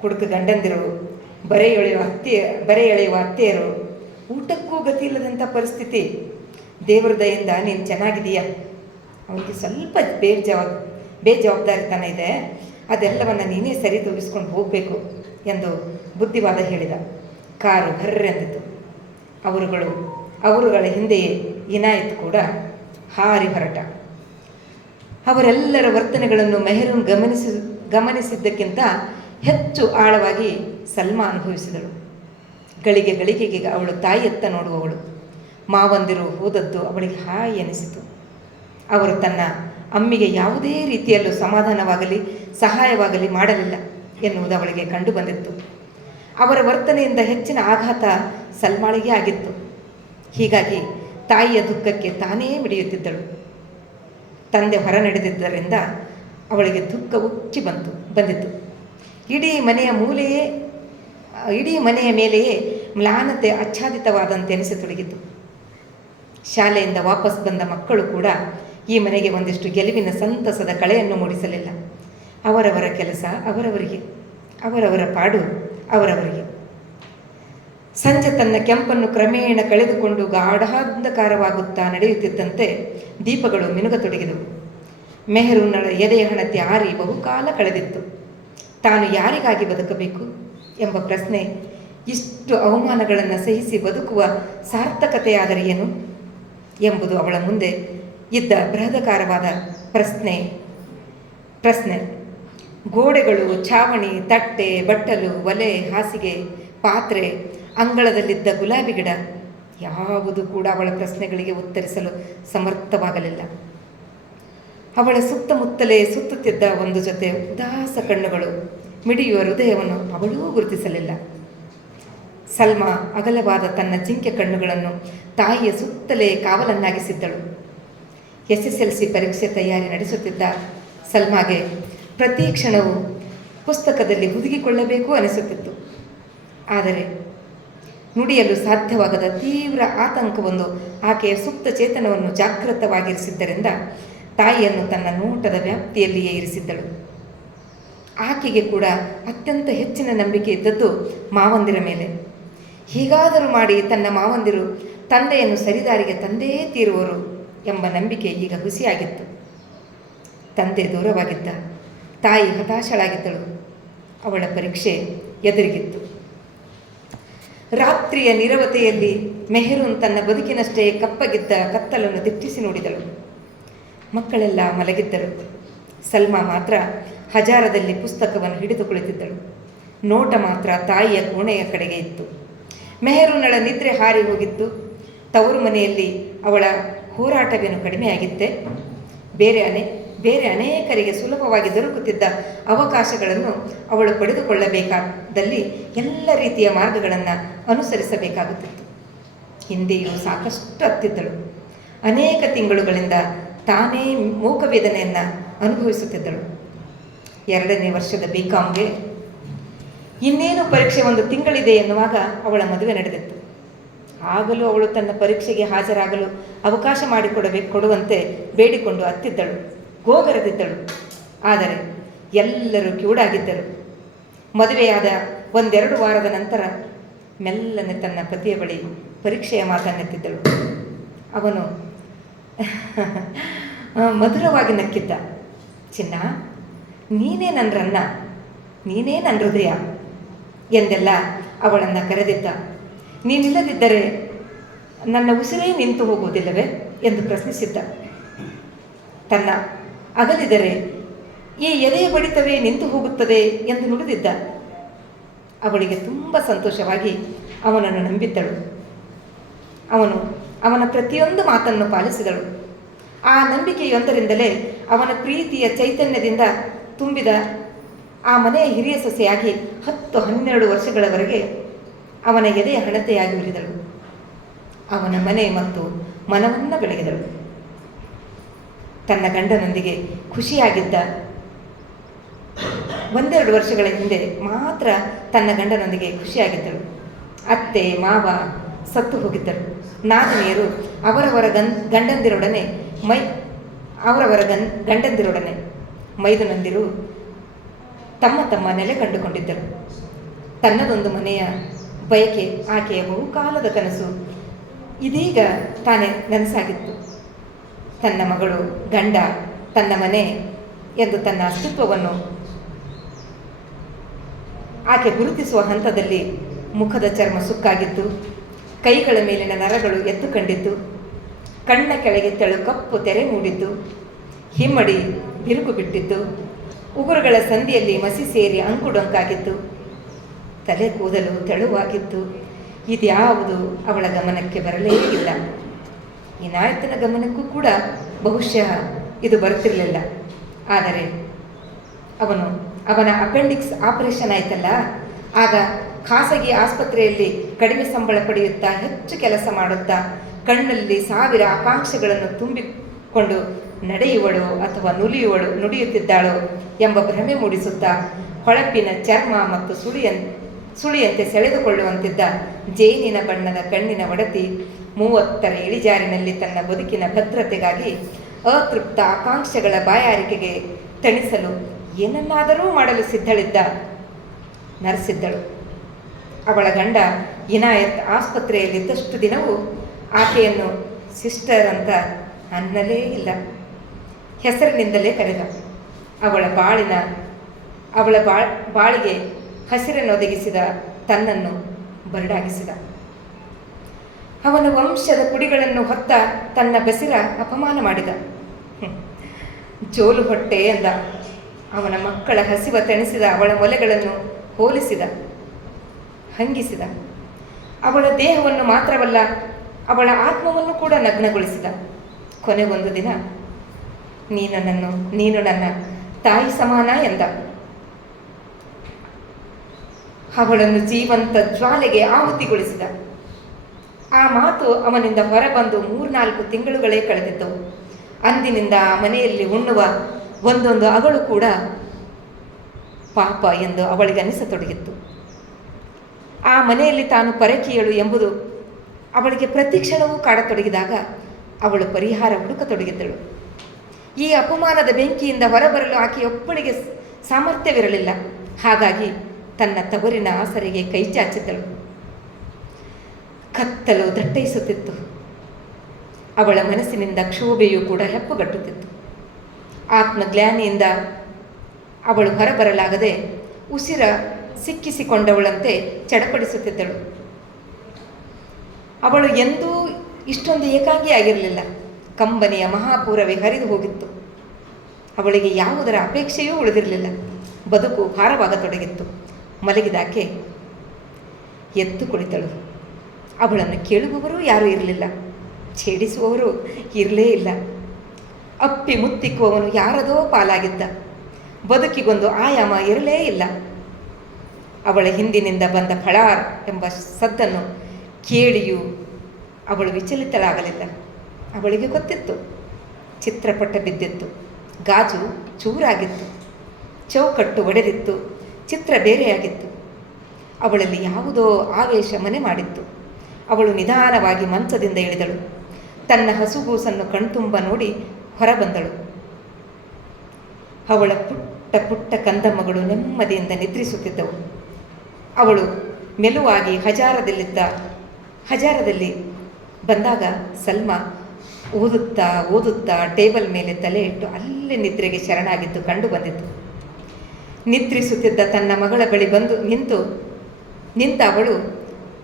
ಕುಡುಕ ಗಂಡಂದಿರು, ಬರೆ ಎಳೆಯುವ ಅತ್ತೆಯರು, ಊಟಕ್ಕೂ ಗತಿ ಇಲ್ಲದಂಥ ಪರಿಸ್ಥಿತಿ. ದೇವರ ದಯಿಂದ ನೀನು ಚೆನ್ನಾಗಿದೀಯ. ಅವನಿಗೆ ಸ್ವಲ್ಪ ಬೇಜವಾಬ್ದಾರಿತನ ಇದೆ, ಅದೆಲ್ಲವನ್ನು ನೀನೇ ಸರಿ ತೂಗಿಸ್ಕೊಂಡು ಹೋಗಬೇಕು ಎಂದು ಬುದ್ಧಿವಾದ ಹೇಳಿದ. ಕಾರು ಭರ್ರೆಂದಿತು. ಅವರುಗಳ ಹಿಂದೆಯೇ ಇನಾಯತ್ ಕೂಡ ಹಾರಿ ಹೊರಟ. ಅವರೆಲ್ಲರ ವರ್ತನೆಗಳನ್ನು ಮೆಹರೂನ್ ಗಮನಿಸಿದ್ದಕ್ಕಿಂತ ಹೆಚ್ಚು ಆಳವಾಗಿ ಸಲ್ಮಾ ಅನುಭವಿಸಿದಳು. ಗಳಿಗೆಗೆ ಅವಳು ತಾಯಿಯತ್ತ ನೋಡುವವಳು. ಮಾವಂದಿರು ಹೋದದ್ದು ಅವಳಿಗೆ ಹಾಯಿ ಎನಿಸಿತು. ಅವರು ತನ್ನ ಅಮ್ಮಿಗೆ ಯಾವುದೇ ರೀತಿಯಲ್ಲೂ ಸಮಾಧಾನವಾಗಲಿ ಸಹಾಯವಾಗಲಿ ಮಾಡಲಿಲ್ಲ ಎನ್ನುವುದು ಅವಳಿಗೆ ಕಂಡು ಬಂದಿತ್ತು. ಅವರ ವರ್ತನೆಯಿಂದ ಹೆಚ್ಚಿನ ಆಘಾತ ಸಲ್ಮಾಳಿಗೆ ಆಗಿತ್ತು. ಹೀಗಾಗಿ ತಾಯಿಯ ದುಃಖಕ್ಕೆ ತಾನೇ ಮಿಡಿಯುತ್ತಿದ್ದಳು. ತಂದೆ ಹೊರ ನಡೆದಿದ್ದರಿಂದ ಅವಳಿಗೆ ದುಃಖ ಉಕ್ಕಿ ಬಂದಿತ್ತು. ಇಡೀ ಮನೆಯ ಮೇಲೆಯೇ ಮ್ಲಾನತೆ ಆಚ್ಛಾದಿತವಾದಂತೆ ಅನಿಸತೊಡಗಿತು. ಶಾಲೆಯಿಂದ ವಾಪಸ್ ಬಂದ ಮಕ್ಕಳು ಕೂಡ ಈ ಮನೆಗೆ ಒಂದಿಷ್ಟು ಗೆಲುವಿನ ಸಂತಸದ ಕಳೆಯನ್ನು ಮೂಡಿಸಲಿಲ್ಲ. ಅವರವರ ಕೆಲಸ ಅವರವರಿಗೆ, ಅವರವರ ಪಾಡು ಅವರವರಿಗೆ. ಸಂಜೆ ತನ್ನ ಕೆಂಪನ್ನು ಕ್ರಮೇಣ ಕಳೆದುಕೊಂಡು ಗಾಢಾಂಧಕಾರವಾಗುತ್ತಾ ನಡೆಯುತ್ತಿದ್ದಂತೆ ದೀಪಗಳು ಮಿನುಗತೊಡಗಿದವು. ಮೆಹರೂನಳ ಎದೆಯ ಹಣತೆ ಆರಿ ಬಹುಕಾಲ ಕಳೆದಿತ್ತು. ತಾನು ಯಾರಿಗಾಗಿ ಬದುಕಬೇಕು ಎಂಬ ಪ್ರಶ್ನೆ, ಇಷ್ಟು ಅವಮಾನಗಳನ್ನು ಸಹಿಸಿ ಬದುಕುವ ಸಾರ್ಥಕತೆಯಾದರೆ ಏನು ಎಂಬುದು ಅವಳ ಮುಂದೆ ಇದ್ದ ಬೃಹದಾಕಾರವಾದ ಪ್ರಶ್ನೆ. ಗೋಡೆಗಳು, ಛಾವಣಿ, ತಟ್ಟೆ, ಬಟ್ಟಲು, ಒಲೆ, ಹಾಸಿಗೆ, ಪಾತ್ರೆ, ಅಂಗಳದಲ್ಲಿದ್ದ ಗುಲಾಬಿ ಗಿಡ ಯಾವುದು ಕೂಡ ಅವಳ ಪ್ರಶ್ನೆಗಳಿಗೆ ಉತ್ತರಿಸಲು ಸಮರ್ಥವಾಗಲಿಲ್ಲ. ಅವಳ ಸುತ್ತಮುತ್ತಲೇ ಸುತ್ತುತ್ತಿದ್ದ ಒಂದು ಜೊತೆ ಉದಾಸ ಕಣ್ಣುಗಳು, ಮಿಡಿಯುವ ಹೃದಯವನ್ನು ಅವಳೂ ಗುರುತಿಸಲಿಲ್ಲ. ಸಲ್ಮಾ ಅಗಲವಾದ ತನ್ನ ಜಿಂಕೆ ಕಣ್ಣುಗಳನ್ನು ತಾಯಿಯ ಸುತ್ತಲೇ ಕಾವಲನ್ನಾಗಿಸಿದ್ದಳು. SSLC ಪರೀಕ್ಷೆ ತಯಾರಿ ನಡೆಸುತ್ತಿದ್ದ ಸಲ್ಮಾಗೆ ಪ್ರತಿ ಕ್ಷಣವೂ ಪುಸ್ತಕದಲ್ಲಿ ಹುದುಗಿಕೊಳ್ಳಬೇಕು ಅನಿಸುತ್ತಿತ್ತು. ಆದರೆ ನುಡಿಯಲು ಸಾಧ್ಯವಾಗದ ತೀವ್ರ ಆತಂಕವೊಂದು ಆಕೆಯ ಸುಪ್ತ ಚೇತನವನ್ನು ಜಾಗೃತವಾಗಿರಿಸಿದ್ದರಿಂದ ತಾಯಿಯನ್ನು ತನ್ನ ನೋಟದ ವ್ಯಾಪ್ತಿಯಲ್ಲಿಯೇ ಇರಿಸಿದ್ದಳು. ಆಕೆಗೆ ಕೂಡ ಅತ್ಯಂತ ಹೆಚ್ಚಿನ ನಂಬಿಕೆ ಇದ್ದದ್ದು ಮಾವಂದಿರ ಮೇಲೆ. ಹೀಗಾದರೂ ಮಾಡಿ ತನ್ನ ಮಾವಂದಿರು ತಂದೆಯನ್ನು ಸರಿದಾರಿಗೆ ತಂದೇ ತೀರುವರು ಎಂಬ ನಂಬಿಕೆ ಈಗ ಹುಸಿಯಾಗಿತ್ತು. ತಂದೆ ದೂರವಾಗಿದ್ದ, ತಾಯಿ ಹತಾಶಳಾಗಿದ್ದಳು. ಅವಳ ಪರೀಕ್ಷೆ ಎದುರಿಗಿತ್ತು. ರಾತ್ರಿಯ ನಿರವತೆಯಲ್ಲಿ ಮೆಹರೂನ್ ತನ್ನ ಬದುಕಿನಷ್ಟೇ ಕಪ್ಪಗಿದ್ದ ಕತ್ತಲನ್ನು ದಿಟ್ಟಿಸಿ ನೋಡಿದಳು. ಮಕ್ಕಳೆಲ್ಲ ಮಲಗಿದ್ದರು. ಸಲ್ಮಾ ಮಾತ್ರ ಹಜಾರದಲ್ಲಿ ಪುಸ್ತಕವನ್ನು ಹಿಡಿದು ಕುಳಿತಿದ್ದಳು. ನೋಟ ಮಾತ್ರ ತಾಯಿಯ ಕೋಣೆಯ ಕಡೆಗೆ ಇತ್ತು. ಮೆಹರೂನಳ ನಿದ್ರೆ ಹಾರಿ ಹೋಗಿತ್ತು. ತವರು ಮನೆಯಲ್ಲಿ ಅವಳ ಹೋರಾಟವೇನು ಕಡಿಮೆಯಾಗಿತ್ತೆ? ಬೇರೆ ಅನೇಕರಿಗೆ ಸುಲಭವಾಗಿ ದೊರಕುತ್ತಿದ್ದ ಅವಕಾಶಗಳನ್ನು ಅವಳು ಪಡೆದುಕೊಳ್ಳಬೇಕಾದಲ್ಲಿ ಎಲ್ಲ ರೀತಿಯ ಮಾರ್ಗಗಳನ್ನು ಅನುಸರಿಸಬೇಕಾಗುತ್ತಿತ್ತು. ಹಿಂದೆಯೂ ಸಾಕಷ್ಟು ಹತ್ತಿದ್ದಳು. ಅನೇಕ ತಿಂಗಳುಗಳಿಂದ ತಾನೇ ಮೂಕವೇದನೆಯನ್ನು ಅನುಭವಿಸುತ್ತಿದ್ದಳು. 2ನೇ ವರ್ಷದ BComಗೆ ಇನ್ನೇನು ಪರೀಕ್ಷೆ 1 ತಿಂಗಳಿದೆ ಎನ್ನುವಾಗ ಅವಳ ಮದುವೆ ನಡೆದಿತ್ತು. ಆಗಲೂ ಅವಳು ತನ್ನ ಪರೀಕ್ಷೆಗೆ ಹಾಜರಾಗಲು ಅವಕಾಶ ಕೊಡುವಂತೆ ಬೇಡಿಕೊಂಡು ಅತ್ತಿದ್ದಳು, ಗೋಗರೆದಿದ್ದಳು. ಆದರೆ ಎಲ್ಲರೂ ಕಿವುಡಾಗಿದ್ದರು. ಮದುವೆಯಾದ 1-2 ವಾರದ ನಂತರ ಮೆಲ್ಲನೆ ತನ್ನ ಪತಿಯ ಬಳಿ ಪರೀಕ್ಷೆಯ ಮಾತನ್ನೆತ್ತಿದ್ದಳು. ಅವನು ಮಧುರವಾಗಿ ನಕ್ಕಿದ್ದ. ಚಿನ್ನ, ನೀನೇ ನನ್ನ ಹೃದಯ ಎಂದೆಲ್ಲ ಅವಳನ್ನು ಕರೆದಿದ್ದ. ನೀನಿಲ್ಲದಿದ್ದರೆ ನನ್ನ ಉಸಿರೇ ನಿಂತು ಹೋಗುವುದಿಲ್ಲವೇ ಎಂದು ಪ್ರಶ್ನಿಸಿದ್ದ. ತನ್ನ ಅಗಲಿದರೆ ಈ ಎದೆಯ ಬಡಿತವೇ ನಿಂತು ಹೋಗುತ್ತದೆ ಎಂದು ನುಡಿದಿದ್ದ. ಅವಳಿಗೆ ತುಂಬ ಸಂತೋಷವಾಗಿ ಅವನನ್ನು ನಂಬಿದ್ದಳು. ಅವನ ಪ್ರತಿಯೊಂದು ಮಾತನ್ನು ಪಾಲಿಸಿದಳು. ಆ ನಂಬಿಕೆಯೊಂದರಿಂದಲೇ ಅವನ ಪ್ರೀತಿಯ ಚೈತನ್ಯದಿಂದ ತುಂಬಿದ ಆ ಮನೆಯ ಹಿರಿಯ ಸೊಸೆಯಾಗಿ 10-12 ವರ್ಷಗಳವರೆಗೆ ಅವನ ಎದೆಯ ಹಣತೆಯಾಗಿ ಉಳಿದಳು. ಅವನ ಮನೆ ಮತ್ತು ಮನವನ್ನು ಬೆಳಗಿದಳು. ತನ್ನ ಗಂಡನೊಂದಿಗೆ ಖುಷಿಯಾಗಿದ್ದ 1-2 ವರ್ಷಗಳ ಹಿಂದೆ ಮಾತ್ರ ತನ್ನ ಗಂಡನೊಂದಿಗೆ ಖುಷಿಯಾಗಿದ್ದಳು. ಅತ್ತೆ ಮಾವ ಸತ್ತು ಹೋಗಿದ್ದರು. ನಾದಿನಿಯರು ಅವರವರ ಗಂಡಂದಿರೊಡನೆ ಮೈದುನಂದಿರು ತಮ್ಮ ನೆಲೆ ಕಂಡುಕೊಂಡಿದ್ದರು. ತನ್ನದೊಂದು ಮನೆಯ ಬಯಕೆ ಆಕೆಯ ಬಹುಕಾಲದ ಕನಸು ಇದೀಗ ತಾನೇ ನನಸಾಗಿತ್ತು. ತನ್ನ ಮಗಳು, ಗಂಡ, ತನ್ನ ಮನೆ ಎಂದು ತನ್ನ ಅಸ್ತಿತ್ವವನ್ನು ಆಕೆ ಗುರುತಿಸುವ ಹಂತದಲ್ಲಿ ಮುಖದ ಚರ್ಮ ಸುಕ್ಕಾಗಿದ್ದು, ಕೈಗಳ ಮೇಲಿನ ನರಗಳು ಎದ್ದು ಕಂಡಿದ್ದು, ಕಣ್ಣ ಕೆಳಗೆ ತೆಳು ಕಪ್ಪು ತೆರೆ ಮೂಡಿದ್ದು, ಹಿಮ್ಮಡಿ ಬಿರುಕು ಬಿಟ್ಟಿದ್ದು, ಉಗುರುಗಳ ಸಂದಿಯಲ್ಲಿ ಮಸಿ ಸೇರಿ ಅಂಕುಡೊಂಕಾಗಿದ್ದು, ತಲೆ ಕೂದಲು ತೆಳುವಾಗಿದ್ದು, ಇದ್ಯಾವುದು ಅವಳ ಗಮನಕ್ಕೆ ಬರಲೇ ಇಲ್ಲ. ಇನಾಯತನ ಗಮನಕ್ಕೂ ಕೂಡ ಬಹುಶಃ ಇದು ಬರುತ್ತಿರಲಿಲ್ಲ. ಆದರೆ ಅವನ ಅಪೆಂಡಿಕ್ಸ್ ಆಪರೇಷನ್ ಆಯ್ತಲ್ಲ, ಆಗ ಖಾಸಗಿ ಆಸ್ಪತ್ರೆಯಲ್ಲಿ ಕಡಿಮೆ ಸಂಬಳ ಪಡೆಯುತ್ತಾ ಹೆಚ್ಚು ಕೆಲಸ ಮಾಡುತ್ತಾ ಕಣ್ಣಲ್ಲಿ 1000 ಆಕಾಂಕ್ಷೆಗಳನ್ನು ತುಂಬಿಕೊಂಡು ನಡೆಯುವಳೋ ಅಥವಾ ನುಡಿಯುತ್ತಿದ್ದಾಳೋ ಎಂಬ ಭ್ರಮೆ ಮೂಡಿಸುತ್ತಾ ಹೊಳಪಿನ ಚರ್ಮ ಮತ್ತು ಸುಳಿಯಂತೆ ಸೆಳೆದುಕೊಳ್ಳುವಂತಿದ್ದ ಜೇನಿನ ಬಣ್ಣದ ಕಣ್ಣಿನ ಒಡತಿ 30ರ ಇಳಿಜಾರಿನಲ್ಲಿ ತನ್ನ ಬದುಕಿನ ಭದ್ರತೆಗಾಗಿ ಅತೃಪ್ತ ಆಕಾಂಕ್ಷೆಗಳ ಬಾಯಾರಿಕೆಗೆ ತಣಿಸಲು ಏನನ್ನಾದರೂ ಮಾಡಲು ಸಿದ್ಧಳಿದ್ದ ನರ್ಸಿದ್ದಳು. ಅವಳ ಗಂಡ ಇನಾಯತ್ ಆಸ್ಪತ್ರೆಯಲ್ಲಿದ್ದಷ್ಟು ದಿನವೂ ಆಕೆಯನ್ನು ಸಿಸ್ಟರ್ ಅಂತ ಅನ್ನಲೇ ಇಲ್ಲ, ಹೆಸರಿನಿಂದಲೇ ಕರೆದ. ಅವಳ ಬಾಳಿಗೆ ಹಸಿರನ್ನೊದಗಿಸಿದ, ತನ್ನನ್ನು ಬರಡಾಗಿಸಿದ. ಅವನ ವಂಶದ ಕುಡಿಗಳನ್ನು ಹೊತ್ತ ತನ್ನ ಬೆಸಿರ ಅಪಮಾನ ಮಾಡಿದ. ಜೋಲು ಹೊಟ್ಟೆ ಎಂದ. ಅವನ ಮಕ್ಕಳ ಹಸಿವ ತಣಿಸಿದ. ಅವಳ ಮೊಲೆಗಳನ್ನು ಹೋಲಿಸಿದ, ಹಂಗಿಸಿದ. ಅವಳ ದೇಹವನ್ನು ಮಾತ್ರವಲ್ಲ, ಅವಳ ಆತ್ಮವನ್ನು ಕೂಡ ನಗ್ನಗೊಳಿಸಿದ. ಕೊನೆಗೊಂದು ದಿನ ನೀನು ನನ್ನ ತಾಯಿ ಸಮಾನ ಎಂದ. ಅವಳನ್ನು ಜೀವಂತ ಜ್ವಾಲೆಗೆ ಆಹುತಿಗೊಳಿಸಿದ. ಆ ಮಾತು ಅವನಿಂದ ಹೊರಬಂದು 3-4 ತಿಂಗಳುಗಳೇ ಕಳೆದಿದ್ದವು. ಅಂದಿನಿಂದ ಆ ಮನೆಯಲ್ಲಿ ಉಣ್ಣುವ ಒಂದೊಂದು ಅಗಳು ಕೂಡ ಪಾಪ ಎಂದು ಅವಳಿಗೆ ಅನಿಸತೊಡಗಿತ್ತು. ಆ ಮನೆಯಲ್ಲಿ ತಾನು ಪರಕೀಯಳು ಎಂಬುದು ಅವಳಿಗೆ ಪ್ರತಿ ಕ್ಷಣವೂ ಕಾಡತೊಡಗಿದಾಗ ಅವಳು ಪರಿಹಾರ ಹುಡುಕತೊಡಗಿದ್ದಳು. ಈ ಅಪಮಾನದ ಬೆಂಕಿಯಿಂದ ಹೊರಬರಲು ಆಕೆಯೊಬ್ಬಳಿಗೆ ಸಾಮರ್ಥ್ಯವಿರಲಿಲ್ಲ. ಹಾಗಾಗಿ ತನ್ನ ತವರಿನ ಆಸರೆಗೆ ಕೈ ಚಾಚಿದ್ದಳು. ಕತ್ತಲು ದಟ್ಟೈಸುತ್ತಿತ್ತು. ಅವಳ ಮನಸ್ಸಿನಿಂದ ಕ್ಷೋಭೆಯೂ ಕೂಡ ಹೆಪ್ಪುಗಟ್ಟುತ್ತಿತ್ತು. ಆತ್ಮಗ್ಲಾನಿಯಿಂದ ಅವಳು ಹೊರಬರಲಾಗದೆ ಉಸಿರ ಸಿಕ್ಕಿಸಿಕೊಂಡವಳಂತೆ ಚಡಪಡಿಸುತ್ತಿದ್ದಳು. ಅವಳು ಎಂದೂ ಇಷ್ಟೊಂದು ಏಕಾಂಗಿಯಾಗಿರಲಿಲ್ಲ. ಕಂಬನಿಯ ಮಹಾಪೂರವೇ ಹರಿದು ಹೋಗಿತ್ತು. ಅವಳಿಗೆ ಯಾವುದರ ಅಪೇಕ್ಷೆಯೂ ಉಳಿದಿರಲಿಲ್ಲ. ಬದುಕು ಭಾರವಾಗತೊಡಗಿತ್ತು. ಮಲಗಿದಾಕೆ ಎದ್ದು ಕುಳಿತಳು. ಅವಳನ್ನು ಕೇಳುವವರು ಯಾರೂ ಇರಲಿಲ್ಲ, ಛೇಡಿಸುವವರು ಇರಲೇ ಇಲ್ಲ. ಅಪ್ಪಿ ಮುತ್ತಿಕ್ಕುವವನು ಯಾರದೋ ಪಾಲಾಗಿದ್ದ. ಬದುಕಿಗೊಂದು ಆಯಾಮ ಇರಲೇ ಇಲ್ಲ. ಅವಳ ಹಿಂದಿನಿಂದ ಬಂದ ಫಳಾರ್ ಎಂಬ ಸದ್ದನ್ನು ಕೇಳಿಯೂ ಅವಳು ವಿಚಲಿತಳಾಗಲಿಲ್ಲ. ಅವಳಿಗೆ ಗೊತ್ತಿತ್ತು, ಚಿತ್ರಪಟ ಬಿದ್ದಿತ್ತು, ಗಾಜು ಚೂರಾಗಿತ್ತು, ಚೌಕಟ್ಟು ಒಡೆದಿತ್ತು, ಚಿತ್ರ ಬೇರೆಯಾಗಿತ್ತು. ಅವಳಲ್ಲಿ ಯಾವುದೋ ಆವೇಶ ಮನೆ ಮಾಡಿತ್ತು. ಅವಳು ನಿಧಾನವಾಗಿ ಮಂಚದಿಂದ ಇಳಿದಳು. ತನ್ನ ಹಸುಗೂಸನ್ನು ಕಣ್ತುಂಬ ನೋಡಿ ಹೊರಬಂದಳು. ಅವಳ ಪುಟ್ಟ ಪುಟ್ಟ ಕಂದಮ್ಮಗಳು ನೆಮ್ಮದಿಯಿಂದ ನಿದ್ರಿಸುತ್ತಿದ್ದವು. ಅವಳು ಮೆಲುವಾಗಿ ಹಜಾರದಲ್ಲಿ ಬಂದಾಗ ಸಲ್ಮಾ ಓದುತ್ತಾ ಟೇಬಲ್ ಮೇಲೆ ತಲೆ ಇಟ್ಟು ಅಲ್ಲೇ ನಿದ್ರೆಗೆ ಶರಣಾಗಿದ್ದು ಕಂಡು ಬಂದಿತ್ತು. ನಿದ್ರಿಸುತ್ತಿದ್ದ ತನ್ನ ಮಗಳ ಬಳಿ ಬಂದು ನಿಂತ ಅವಳು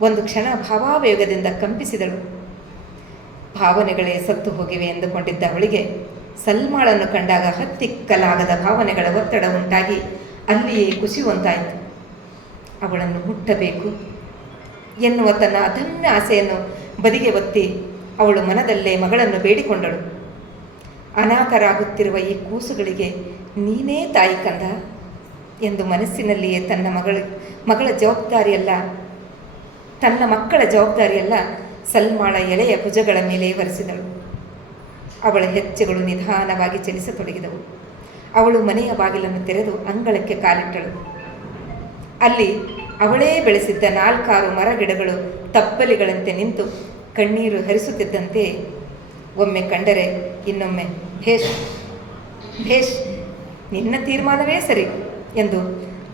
ಒಂದು ಕ್ಷಣ ಭಾವಾವೇಗದಿಂದ ಕಂಪಿಸಿದಳು. ಭಾವನೆಗಳೇ ಸತ್ತು ಹೋಗಿವೆ ಎಂದುಕೊಂಡಿದ್ದ ಅವಳಿಗೆ ಸಲ್ಮಾಳನ್ನು ಕಂಡಾಗ ಹತ್ತಿಕ್ಕಲಾಗದ ಭಾವನೆಗಳ ಒತ್ತಡ ಉಂಟಾಗಿ ಅಲ್ಲಿಯೇ ಕುಸಿಯುವಂತಾಯಿತು. ಅವಳನ್ನು ಮುಟ್ಟಬೇಕು ಎನ್ನುವ ತನ್ನ ಅದಮ್ಯ ಆಸೆಯನ್ನು ಬದಿಗೆ ಒತ್ತಿ ಅವಳು ಮನದಲ್ಲೇ ಮಗಳನ್ನು ಬೇಡಿಕೊಂಡಳು. ಅನಾಥರಾಗುತ್ತಿರುವ ಈ ಕೂಸುಗಳಿಗೆ ನೀನೇ ತಾಯಿ ಕಂದ ಎಂದು ಮನಸ್ಸಿನಲ್ಲಿಯೇ ತನ್ನ ಮಕ್ಕಳ ಜವಾಬ್ದಾರಿಯಲ್ಲ ಸಲ್ಮಾಳ ಎಳೆಯ ಭುಜಗಳ ಮೇಲೆ ಒರೆಸಿದಳು. ಅವಳ ಹೆಜ್ಜೆಗಳು ನಿಧಾನವಾಗಿ ಚಲಿಸತೊಡಗಿದವು. ಅವಳು ಮನೆಯ ಬಾಗಿಲನ್ನು ತೆರೆದು ಅಂಗಳಕ್ಕೆ ಕಾಲಿಟ್ಟಳು. ಅಲ್ಲಿ ಅವಳೇ ಬೆಳೆಸಿದ್ದ 4-6 ಮರಗಿಡಗಳು ತಬ್ಬಲಿಗಳಂತೆ ನಿಂತು ಕಣ್ಣೀರು ಹರಿಸುತ್ತಿದ್ದಂತೆ ಒಮ್ಮೆ ಕಂಡರೆ ಇನ್ನೊಮ್ಮೆ ಭೇಷ್ ನಿನ್ನ ತೀರ್ಮಾನವೇ ಸರಿ ಎಂದು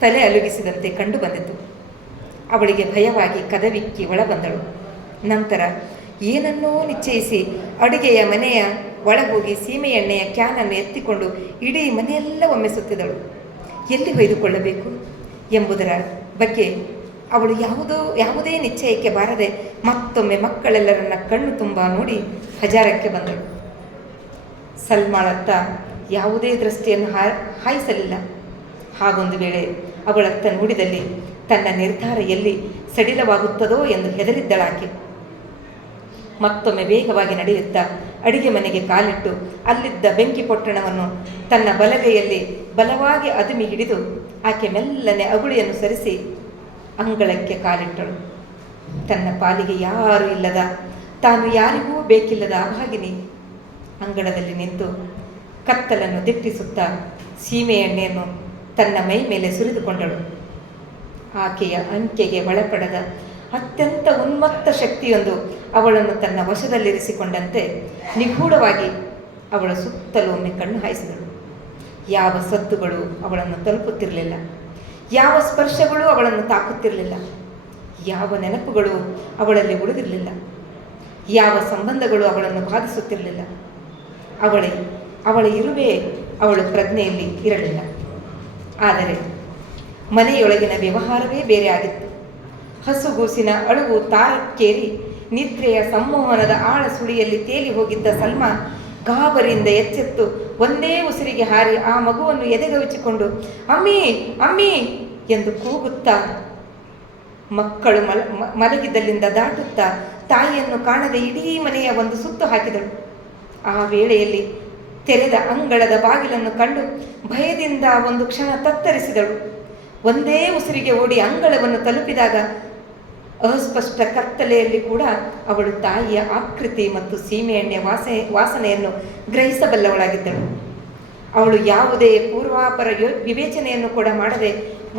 ತಲೆ ಅಲುಗಿಸಿದಂತೆ ಕಂಡು ಬಂದಿತು. ಅವಳಿಗೆ ಭಯವಾಗಿ ಕದವಿಕ್ಕಿ ಒಳಬಂದಳು. ನಂತರ ಏನನ್ನೋ ನಿಶ್ಚಯಿಸಿ ಅಡುಗೆಯ ಮನೆಯ ಒಳಗೋಗಿ ಸೀಮೆ ಎಣ್ಣೆಯ ಕ್ಯಾನನ್ನು ಎತ್ತಿಕೊಂಡು ಇಡೀ ಮನೆಯೆಲ್ಲ ಒಮ್ಮೆ ಸುತ್ತಿದಳು. ಎಲ್ಲಿ ಹೊಯ್ದುಕೊಳ್ಳಬೇಕು ಎಂಬುದರ ಬಗ್ಗೆ ಅವಳು ಯಾವುದೇ ನಿಶ್ಚಯಕ್ಕೆ ಬಾರದೆ ಮತ್ತೊಮ್ಮೆ ಮಕ್ಕಳೆಲ್ಲರನ್ನ ಕಣ್ಣು ತುಂಬ ನೋಡಿ ಹಜಾರಕ್ಕೆ ಬಂದಳು. ಸಲ್ಮಾಳತ್ತ ಯಾವುದೇ ದೃಷ್ಟಿಯನ್ನು ಹಾಯಿಸಲಿಲ್ಲ. ಹಾಗೊಂದು ವೇಳೆ ಅವಳತ್ತ ನೋಡಿದಲ್ಲಿ ತನ್ನ ನಿರ್ಧಾರ ಎಲ್ಲಿ ಸಡಿಲವಾಗುತ್ತದೋ ಎಂದು ಹೆದರಿದ್ದಳಾಕೆ. ಮತ್ತೊಮ್ಮೆ ವೇಗವಾಗಿ ನಡೆಯುತ್ತಾ ಅಡಿಗೆ ಮನೆಗೆ ಕಾಲಿಟ್ಟು ಅಲ್ಲಿದ್ದ ಬೆಂಕಿ ಪೊಟ್ಟಣವನ್ನು ತನ್ನ ಬಲಗೈಯಲ್ಲಿ ಬಲವಾಗಿ ಅದುಮಿ ಹಿಡಿದು ಆಕೆ ಮೆಲ್ಲನೆ ಅಗುಳಿಯನ್ನು ಸರಿಸಿ ಅಂಗಳಕ್ಕೆ ಕಾಲಿಟ್ಟಳು. ತನ್ನ ಪಾಲಿಗೆ ಯಾರೂ ಇಲ್ಲದ, ತಾನು ಯಾರಿಗೂ ಬೇಕಿಲ್ಲದ ಅಭಾಗಿನಿ ಅಂಗಳದಲ್ಲಿ ನಿಂತು ಕತ್ತಲನ್ನು ದಿಟ್ಟಿಸುತ್ತಾ ಸೀಮೆ ಎಣ್ಣೆಯನ್ನು ತನ್ನ ಮೈ ಮೇಲೆ ಸುರಿದುಕೊಂಡಳು. ಆಕೆಯ ಅಂಕೆಗೆ ಒಳಪಡದ ಅತ್ಯಂತ ಉನ್ಮತ್ತ ಶಕ್ತಿಯೊಂದು ಅವಳನ್ನು ತನ್ನ ವಶದಲ್ಲಿರಿಸಿಕೊಂಡಂತೆ ನಿಗೂಢವಾಗಿ ಅವಳ ಸುತ್ತಲೂ ಒಮ್ಮೆ ಕಣ್ಣು ಹಾಯಿಸಿದಳು. ಯಾವ ಸದ್ದುಗಳು ಅವಳನ್ನು ತಲುಪುತ್ತಿರಲಿಲ್ಲ, ಯಾವ ಸ್ಪರ್ಶಗಳು ಅವಳನ್ನು ತಾಕುತ್ತಿರಲಿಲ್ಲ, ಯಾವ ನೆನಪುಗಳು ಅವಳಲ್ಲಿ ಉಳಿದಿರಲಿಲ್ಲ, ಯಾವ ಸಂಬಂಧಗಳು ಅವಳನ್ನು ಬಾಧಿಸುತ್ತಿರಲಿಲ್ಲ. ಅವಳ ಇರುವೆ ಅವಳ ಪ್ರಜ್ಞೆಯಲ್ಲಿ ಇರಲಿಲ್ಲ. ಆದರೆ ಮನೆಯೊಳಗಿನ ವ್ಯವಹಾರವೇ ಬೇರೆ ಆಗಿತ್ತು. ಹಸುಗೂಸಿನ ಅಳುವು ತಾರಕ್ಕೇರಿ ನಿದ್ರೆಯ ಸಂಮೋಹನದ ಆಳ ಸುಳಿಯಲ್ಲಿ ತೇಲಿ ಹೋಗಿದ್ದ ಸಲ್ಮಾ ಗಾಬರಿಯಿಂದ ಎಚ್ಚೆತ್ತು ಒಂದೇ ಉಸಿರಿಗೆ ಹಾರಿ ಆ ಮಗುವನ್ನು ಎದೆಗವಿಚಿಕೊಂಡು ಅಮ್ಮಿ ಅಮ್ಮಿ ಎಂದು ಕೂಗುತ್ತಾ ಮಕ್ಕಳು ಮಲಗಿದ್ದಲ್ಲಿಂದ ದಾಟುತ್ತಾ ತಾಯಿಯನ್ನು ಕಾಣದೆ ಇಡೀ ಮನೆಯ ಒಂದು ಸುತ್ತು ಹಾಕಿದಳು. ಆ ವೇಳೆಯಲ್ಲಿ ತೆರೆದ ಅಂಗಳದ ಬಾಗಿಲನ್ನು ಕಂಡು ಭಯದಿಂದ ಒಂದು ಕ್ಷಣ ತತ್ತರಿಸಿದಳು. ಒಂದೇ ಉಸಿರಿಗೆ ಓಡಿ ಅಂಗಳವನ್ನು ತಲುಪಿದಾಗ ಅಸ್ಪಷ್ಟ ಕತ್ತಲೆಯಲ್ಲಿ ಕೂಡ ಅವಳು ತಾಯಿಯ ಆಕೃತಿ ಮತ್ತು ಸೀಮೆಎಣ್ಣೆ ವಾಸನೆಯನ್ನು ಗ್ರಹಿಸಬಲ್ಲವಳಾಗಿದ್ದಳು. ಅವಳು ಯಾವುದೇ ಪೂರ್ವಾಪರ ವಿವೇಚನೆಯನ್ನು ಕೂಡ ಮಾಡದೆ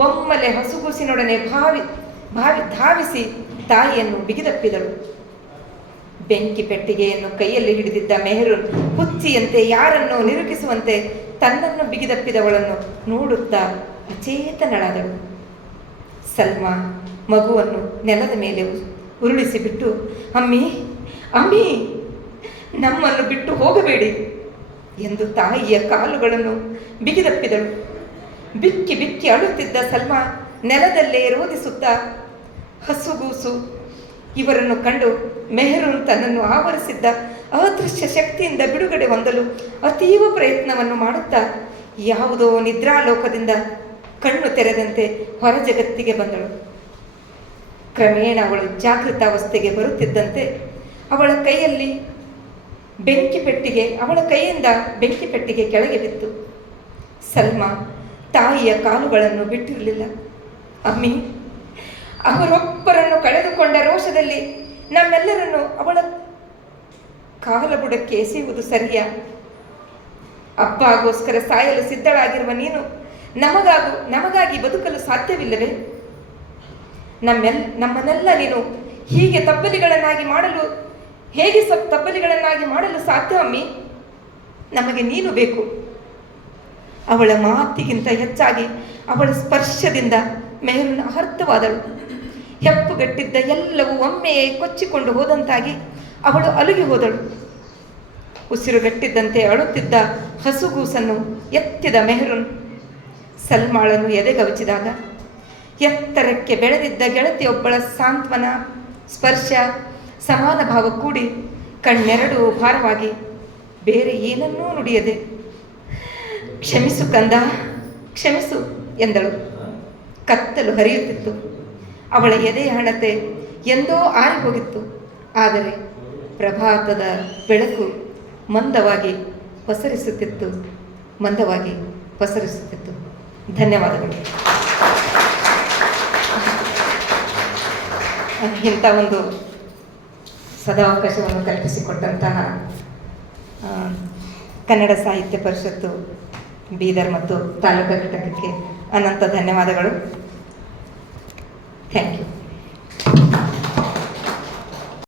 ಒಮ್ಮೆಲೆ ಹಸುಗೂಸಿನೊಡನೆ ಧಾವಿಸಿ ತಾಯಿಯನ್ನು ಬಿಗಿದಪ್ಪಿದಳು. ಬೆಂಕಿ ಪೆಟ್ಟಿಗೆಯನ್ನು ಕೈಯಲ್ಲಿ ಹಿಡಿದಿದ್ದ ಮೆಹರೂನ್ ಹುಚ್ಚಿಯಂತೆ ಯಾರನ್ನೋ ನಿರೂಪಿಸುವಂತೆ ತನ್ನನ್ನು ಬಿಗಿದಪ್ಪಿದವಳನ್ನು ನೋಡುತ್ತಾ ಅಚೇತನಳಾದಳು. ಸಲ್ಮಾ ಮಗುವನ್ನು ನೆಲದ ಮೇಲೆ ಉರುಳಿಸಿಬಿಟ್ಟು ಅಮ್ಮಿ ಅಮ್ಮಿ ನಮ್ಮನ್ನು ಬಿಟ್ಟು ಹೋಗಬೇಡಿ ಎಂದು ತಾಯಿಯ ಕಾಲುಗಳನ್ನು ಬಿಗಿದಪ್ಪಿದಳು. ಬಿಕ್ಕಿ ಬಿಕ್ಕಿ ಅಳುತ್ತಿದ್ದ ಸಲ್ಮಾ ನೆಲದಲ್ಲೇ ರೋಧಿಸುತ್ತಾ ಹಸುಗೂಸು ಇವರನ್ನು ಕಂಡು ಮೆಹರೂನ್ ತನ್ನನ್ನು ಆವರಿಸಿದ್ದ ಅದೃಶ್ಯ ಶಕ್ತಿಯಿಂದ ಬಿಡುಗಡೆ ಹೊಂದಲು ಅತೀವ ಪ್ರಯತ್ನವನ್ನು ಮಾಡುತ್ತಾ ಯಾವುದೋ ನಿದ್ರಾಲೋಕದಿಂದ ಕಣ್ಣು ತೆರೆದಂತೆ ಹೊರ ಜಗತ್ತಿಗೆ ಬಂದಳು. ಕ್ರಮೇಣ ಅವಳು ಜಾಗೃತಾವಸ್ಥೆಗೆ ಬರುತ್ತಿದ್ದಂತೆ ಅವಳ ಕೈಯಿಂದ ಬೆಂಕಿ ಪೆಟ್ಟಿಗೆ ಕೆಳಗೆ ಬಿತ್ತು. ಸಲ್ಮಾ ತಾಯಿಯ ಕಾಲುಗಳನ್ನು ಬಿಟ್ಟಿರಲಿಲ್ಲ. ಅಮ್ಮಿ ಅವರೊಬ್ಬರನ್ನು ಕಳೆದುಕೊಂಡ ರೋಷದಲ್ಲಿ ನಮ್ಮೆಲ್ಲರನ್ನು ಅವಳ ಕಾಲಬುಡಕ್ಕೆ ಎಸೆಯುವುದು ಸರಿಯಾ? ಅಪ್ಪಗೋಸ್ಕರ ಸಾಯಲು ಸಿದ್ಧಳಾಗಿರುವ ನೀನು ನಮಗಾಗಿ ಬದುಕಲು ಸಾಧ್ಯವಿಲ್ಲವೇ? ನಮ್ಮನ್ನೆಲ್ಲ ನೀನು ಹೇಗೆ ತಬ್ಬಲಿಗಳನ್ನಾಗಿ ಮಾಡಲು ಸಾಧ್ಯ ಅಮ್ಮಿ? ನಮಗೆ ನೀನು ಬೇಕು. ಅವಳ ಮಾತಿಗಿಂತ ಹೆಚ್ಚಾಗಿ ಅವಳ ಸ್ಪರ್ಶದಿಂದ ಮೆಹರೂನ್ ಅರ್ಥವಾದಳು. ಹೆಪ್ಪುಗಟ್ಟಿದ್ದ ಎಲ್ಲವೂ ಒಮ್ಮೆಯೇ ಕೊಚ್ಚಿಕೊಂಡು ಹೋದಂತಾಗಿ ಅವಳು ಅಲುಗಿ ಹೋದಳು. ಉಸಿರುಗಟ್ಟಿದ್ದಂತೆ ಅಳುತ್ತಿದ್ದ ಹಸುಗೂಸನ್ನು ಎತ್ತಿದ ಮೆಹರೂನ್ ಸಲ್ಮಾಳನ್ನು ಎದೆಗವಚಿದಾಗ ಎತ್ತರಕ್ಕೆ ಬೆಳೆದಿದ್ದ ಗೆಳತಿಯೊಬ್ಬಳ ಸಾಂತ್ವನ, ಸ್ಪರ್ಶ, ಸಮಾನ ಭಾವ ಕೂಡಿ ಕಣ್ಣೆರಡೂ ಭಾರವಾಗಿ ಬೇರೆ ಏನನ್ನೂ ನುಡಿಯದೆ ಕ್ಷಮಿಸು ಕಂದ, ಕ್ಷಮಿಸು ಎಂದಳು. ಕತ್ತಲು ಹರಿಯುತ್ತಿತ್ತು. ಅವಳ ಎದೆಯ ಹಣತೆ ಎಂದೋ ಆರಿ ಹೋಗಿತ್ತು. ಆದರೆ ಪ್ರಭಾತದ ಬೆಳಕು ಮಂದವಾಗಿ ಪಸರಿಸುತ್ತಿತ್ತು. ಧನ್ಯವಾದಗಳು. ಇಂಥ ಒಂದು ಸದಾವಕಾಶವನ್ನು ಕಲ್ಪಿಸಿಕೊಟ್ಟಂತಹ ಕನ್ನಡ ಸಾಹಿತ್ಯ ಪರಿಷತ್ತು ಬೀದರ್ ಮತ್ತು ತಾಲೂಕಾ ಘಟಕಕ್ಕೆ ಅನಂತ ಧನ್ಯವಾದಗಳು. Thank you.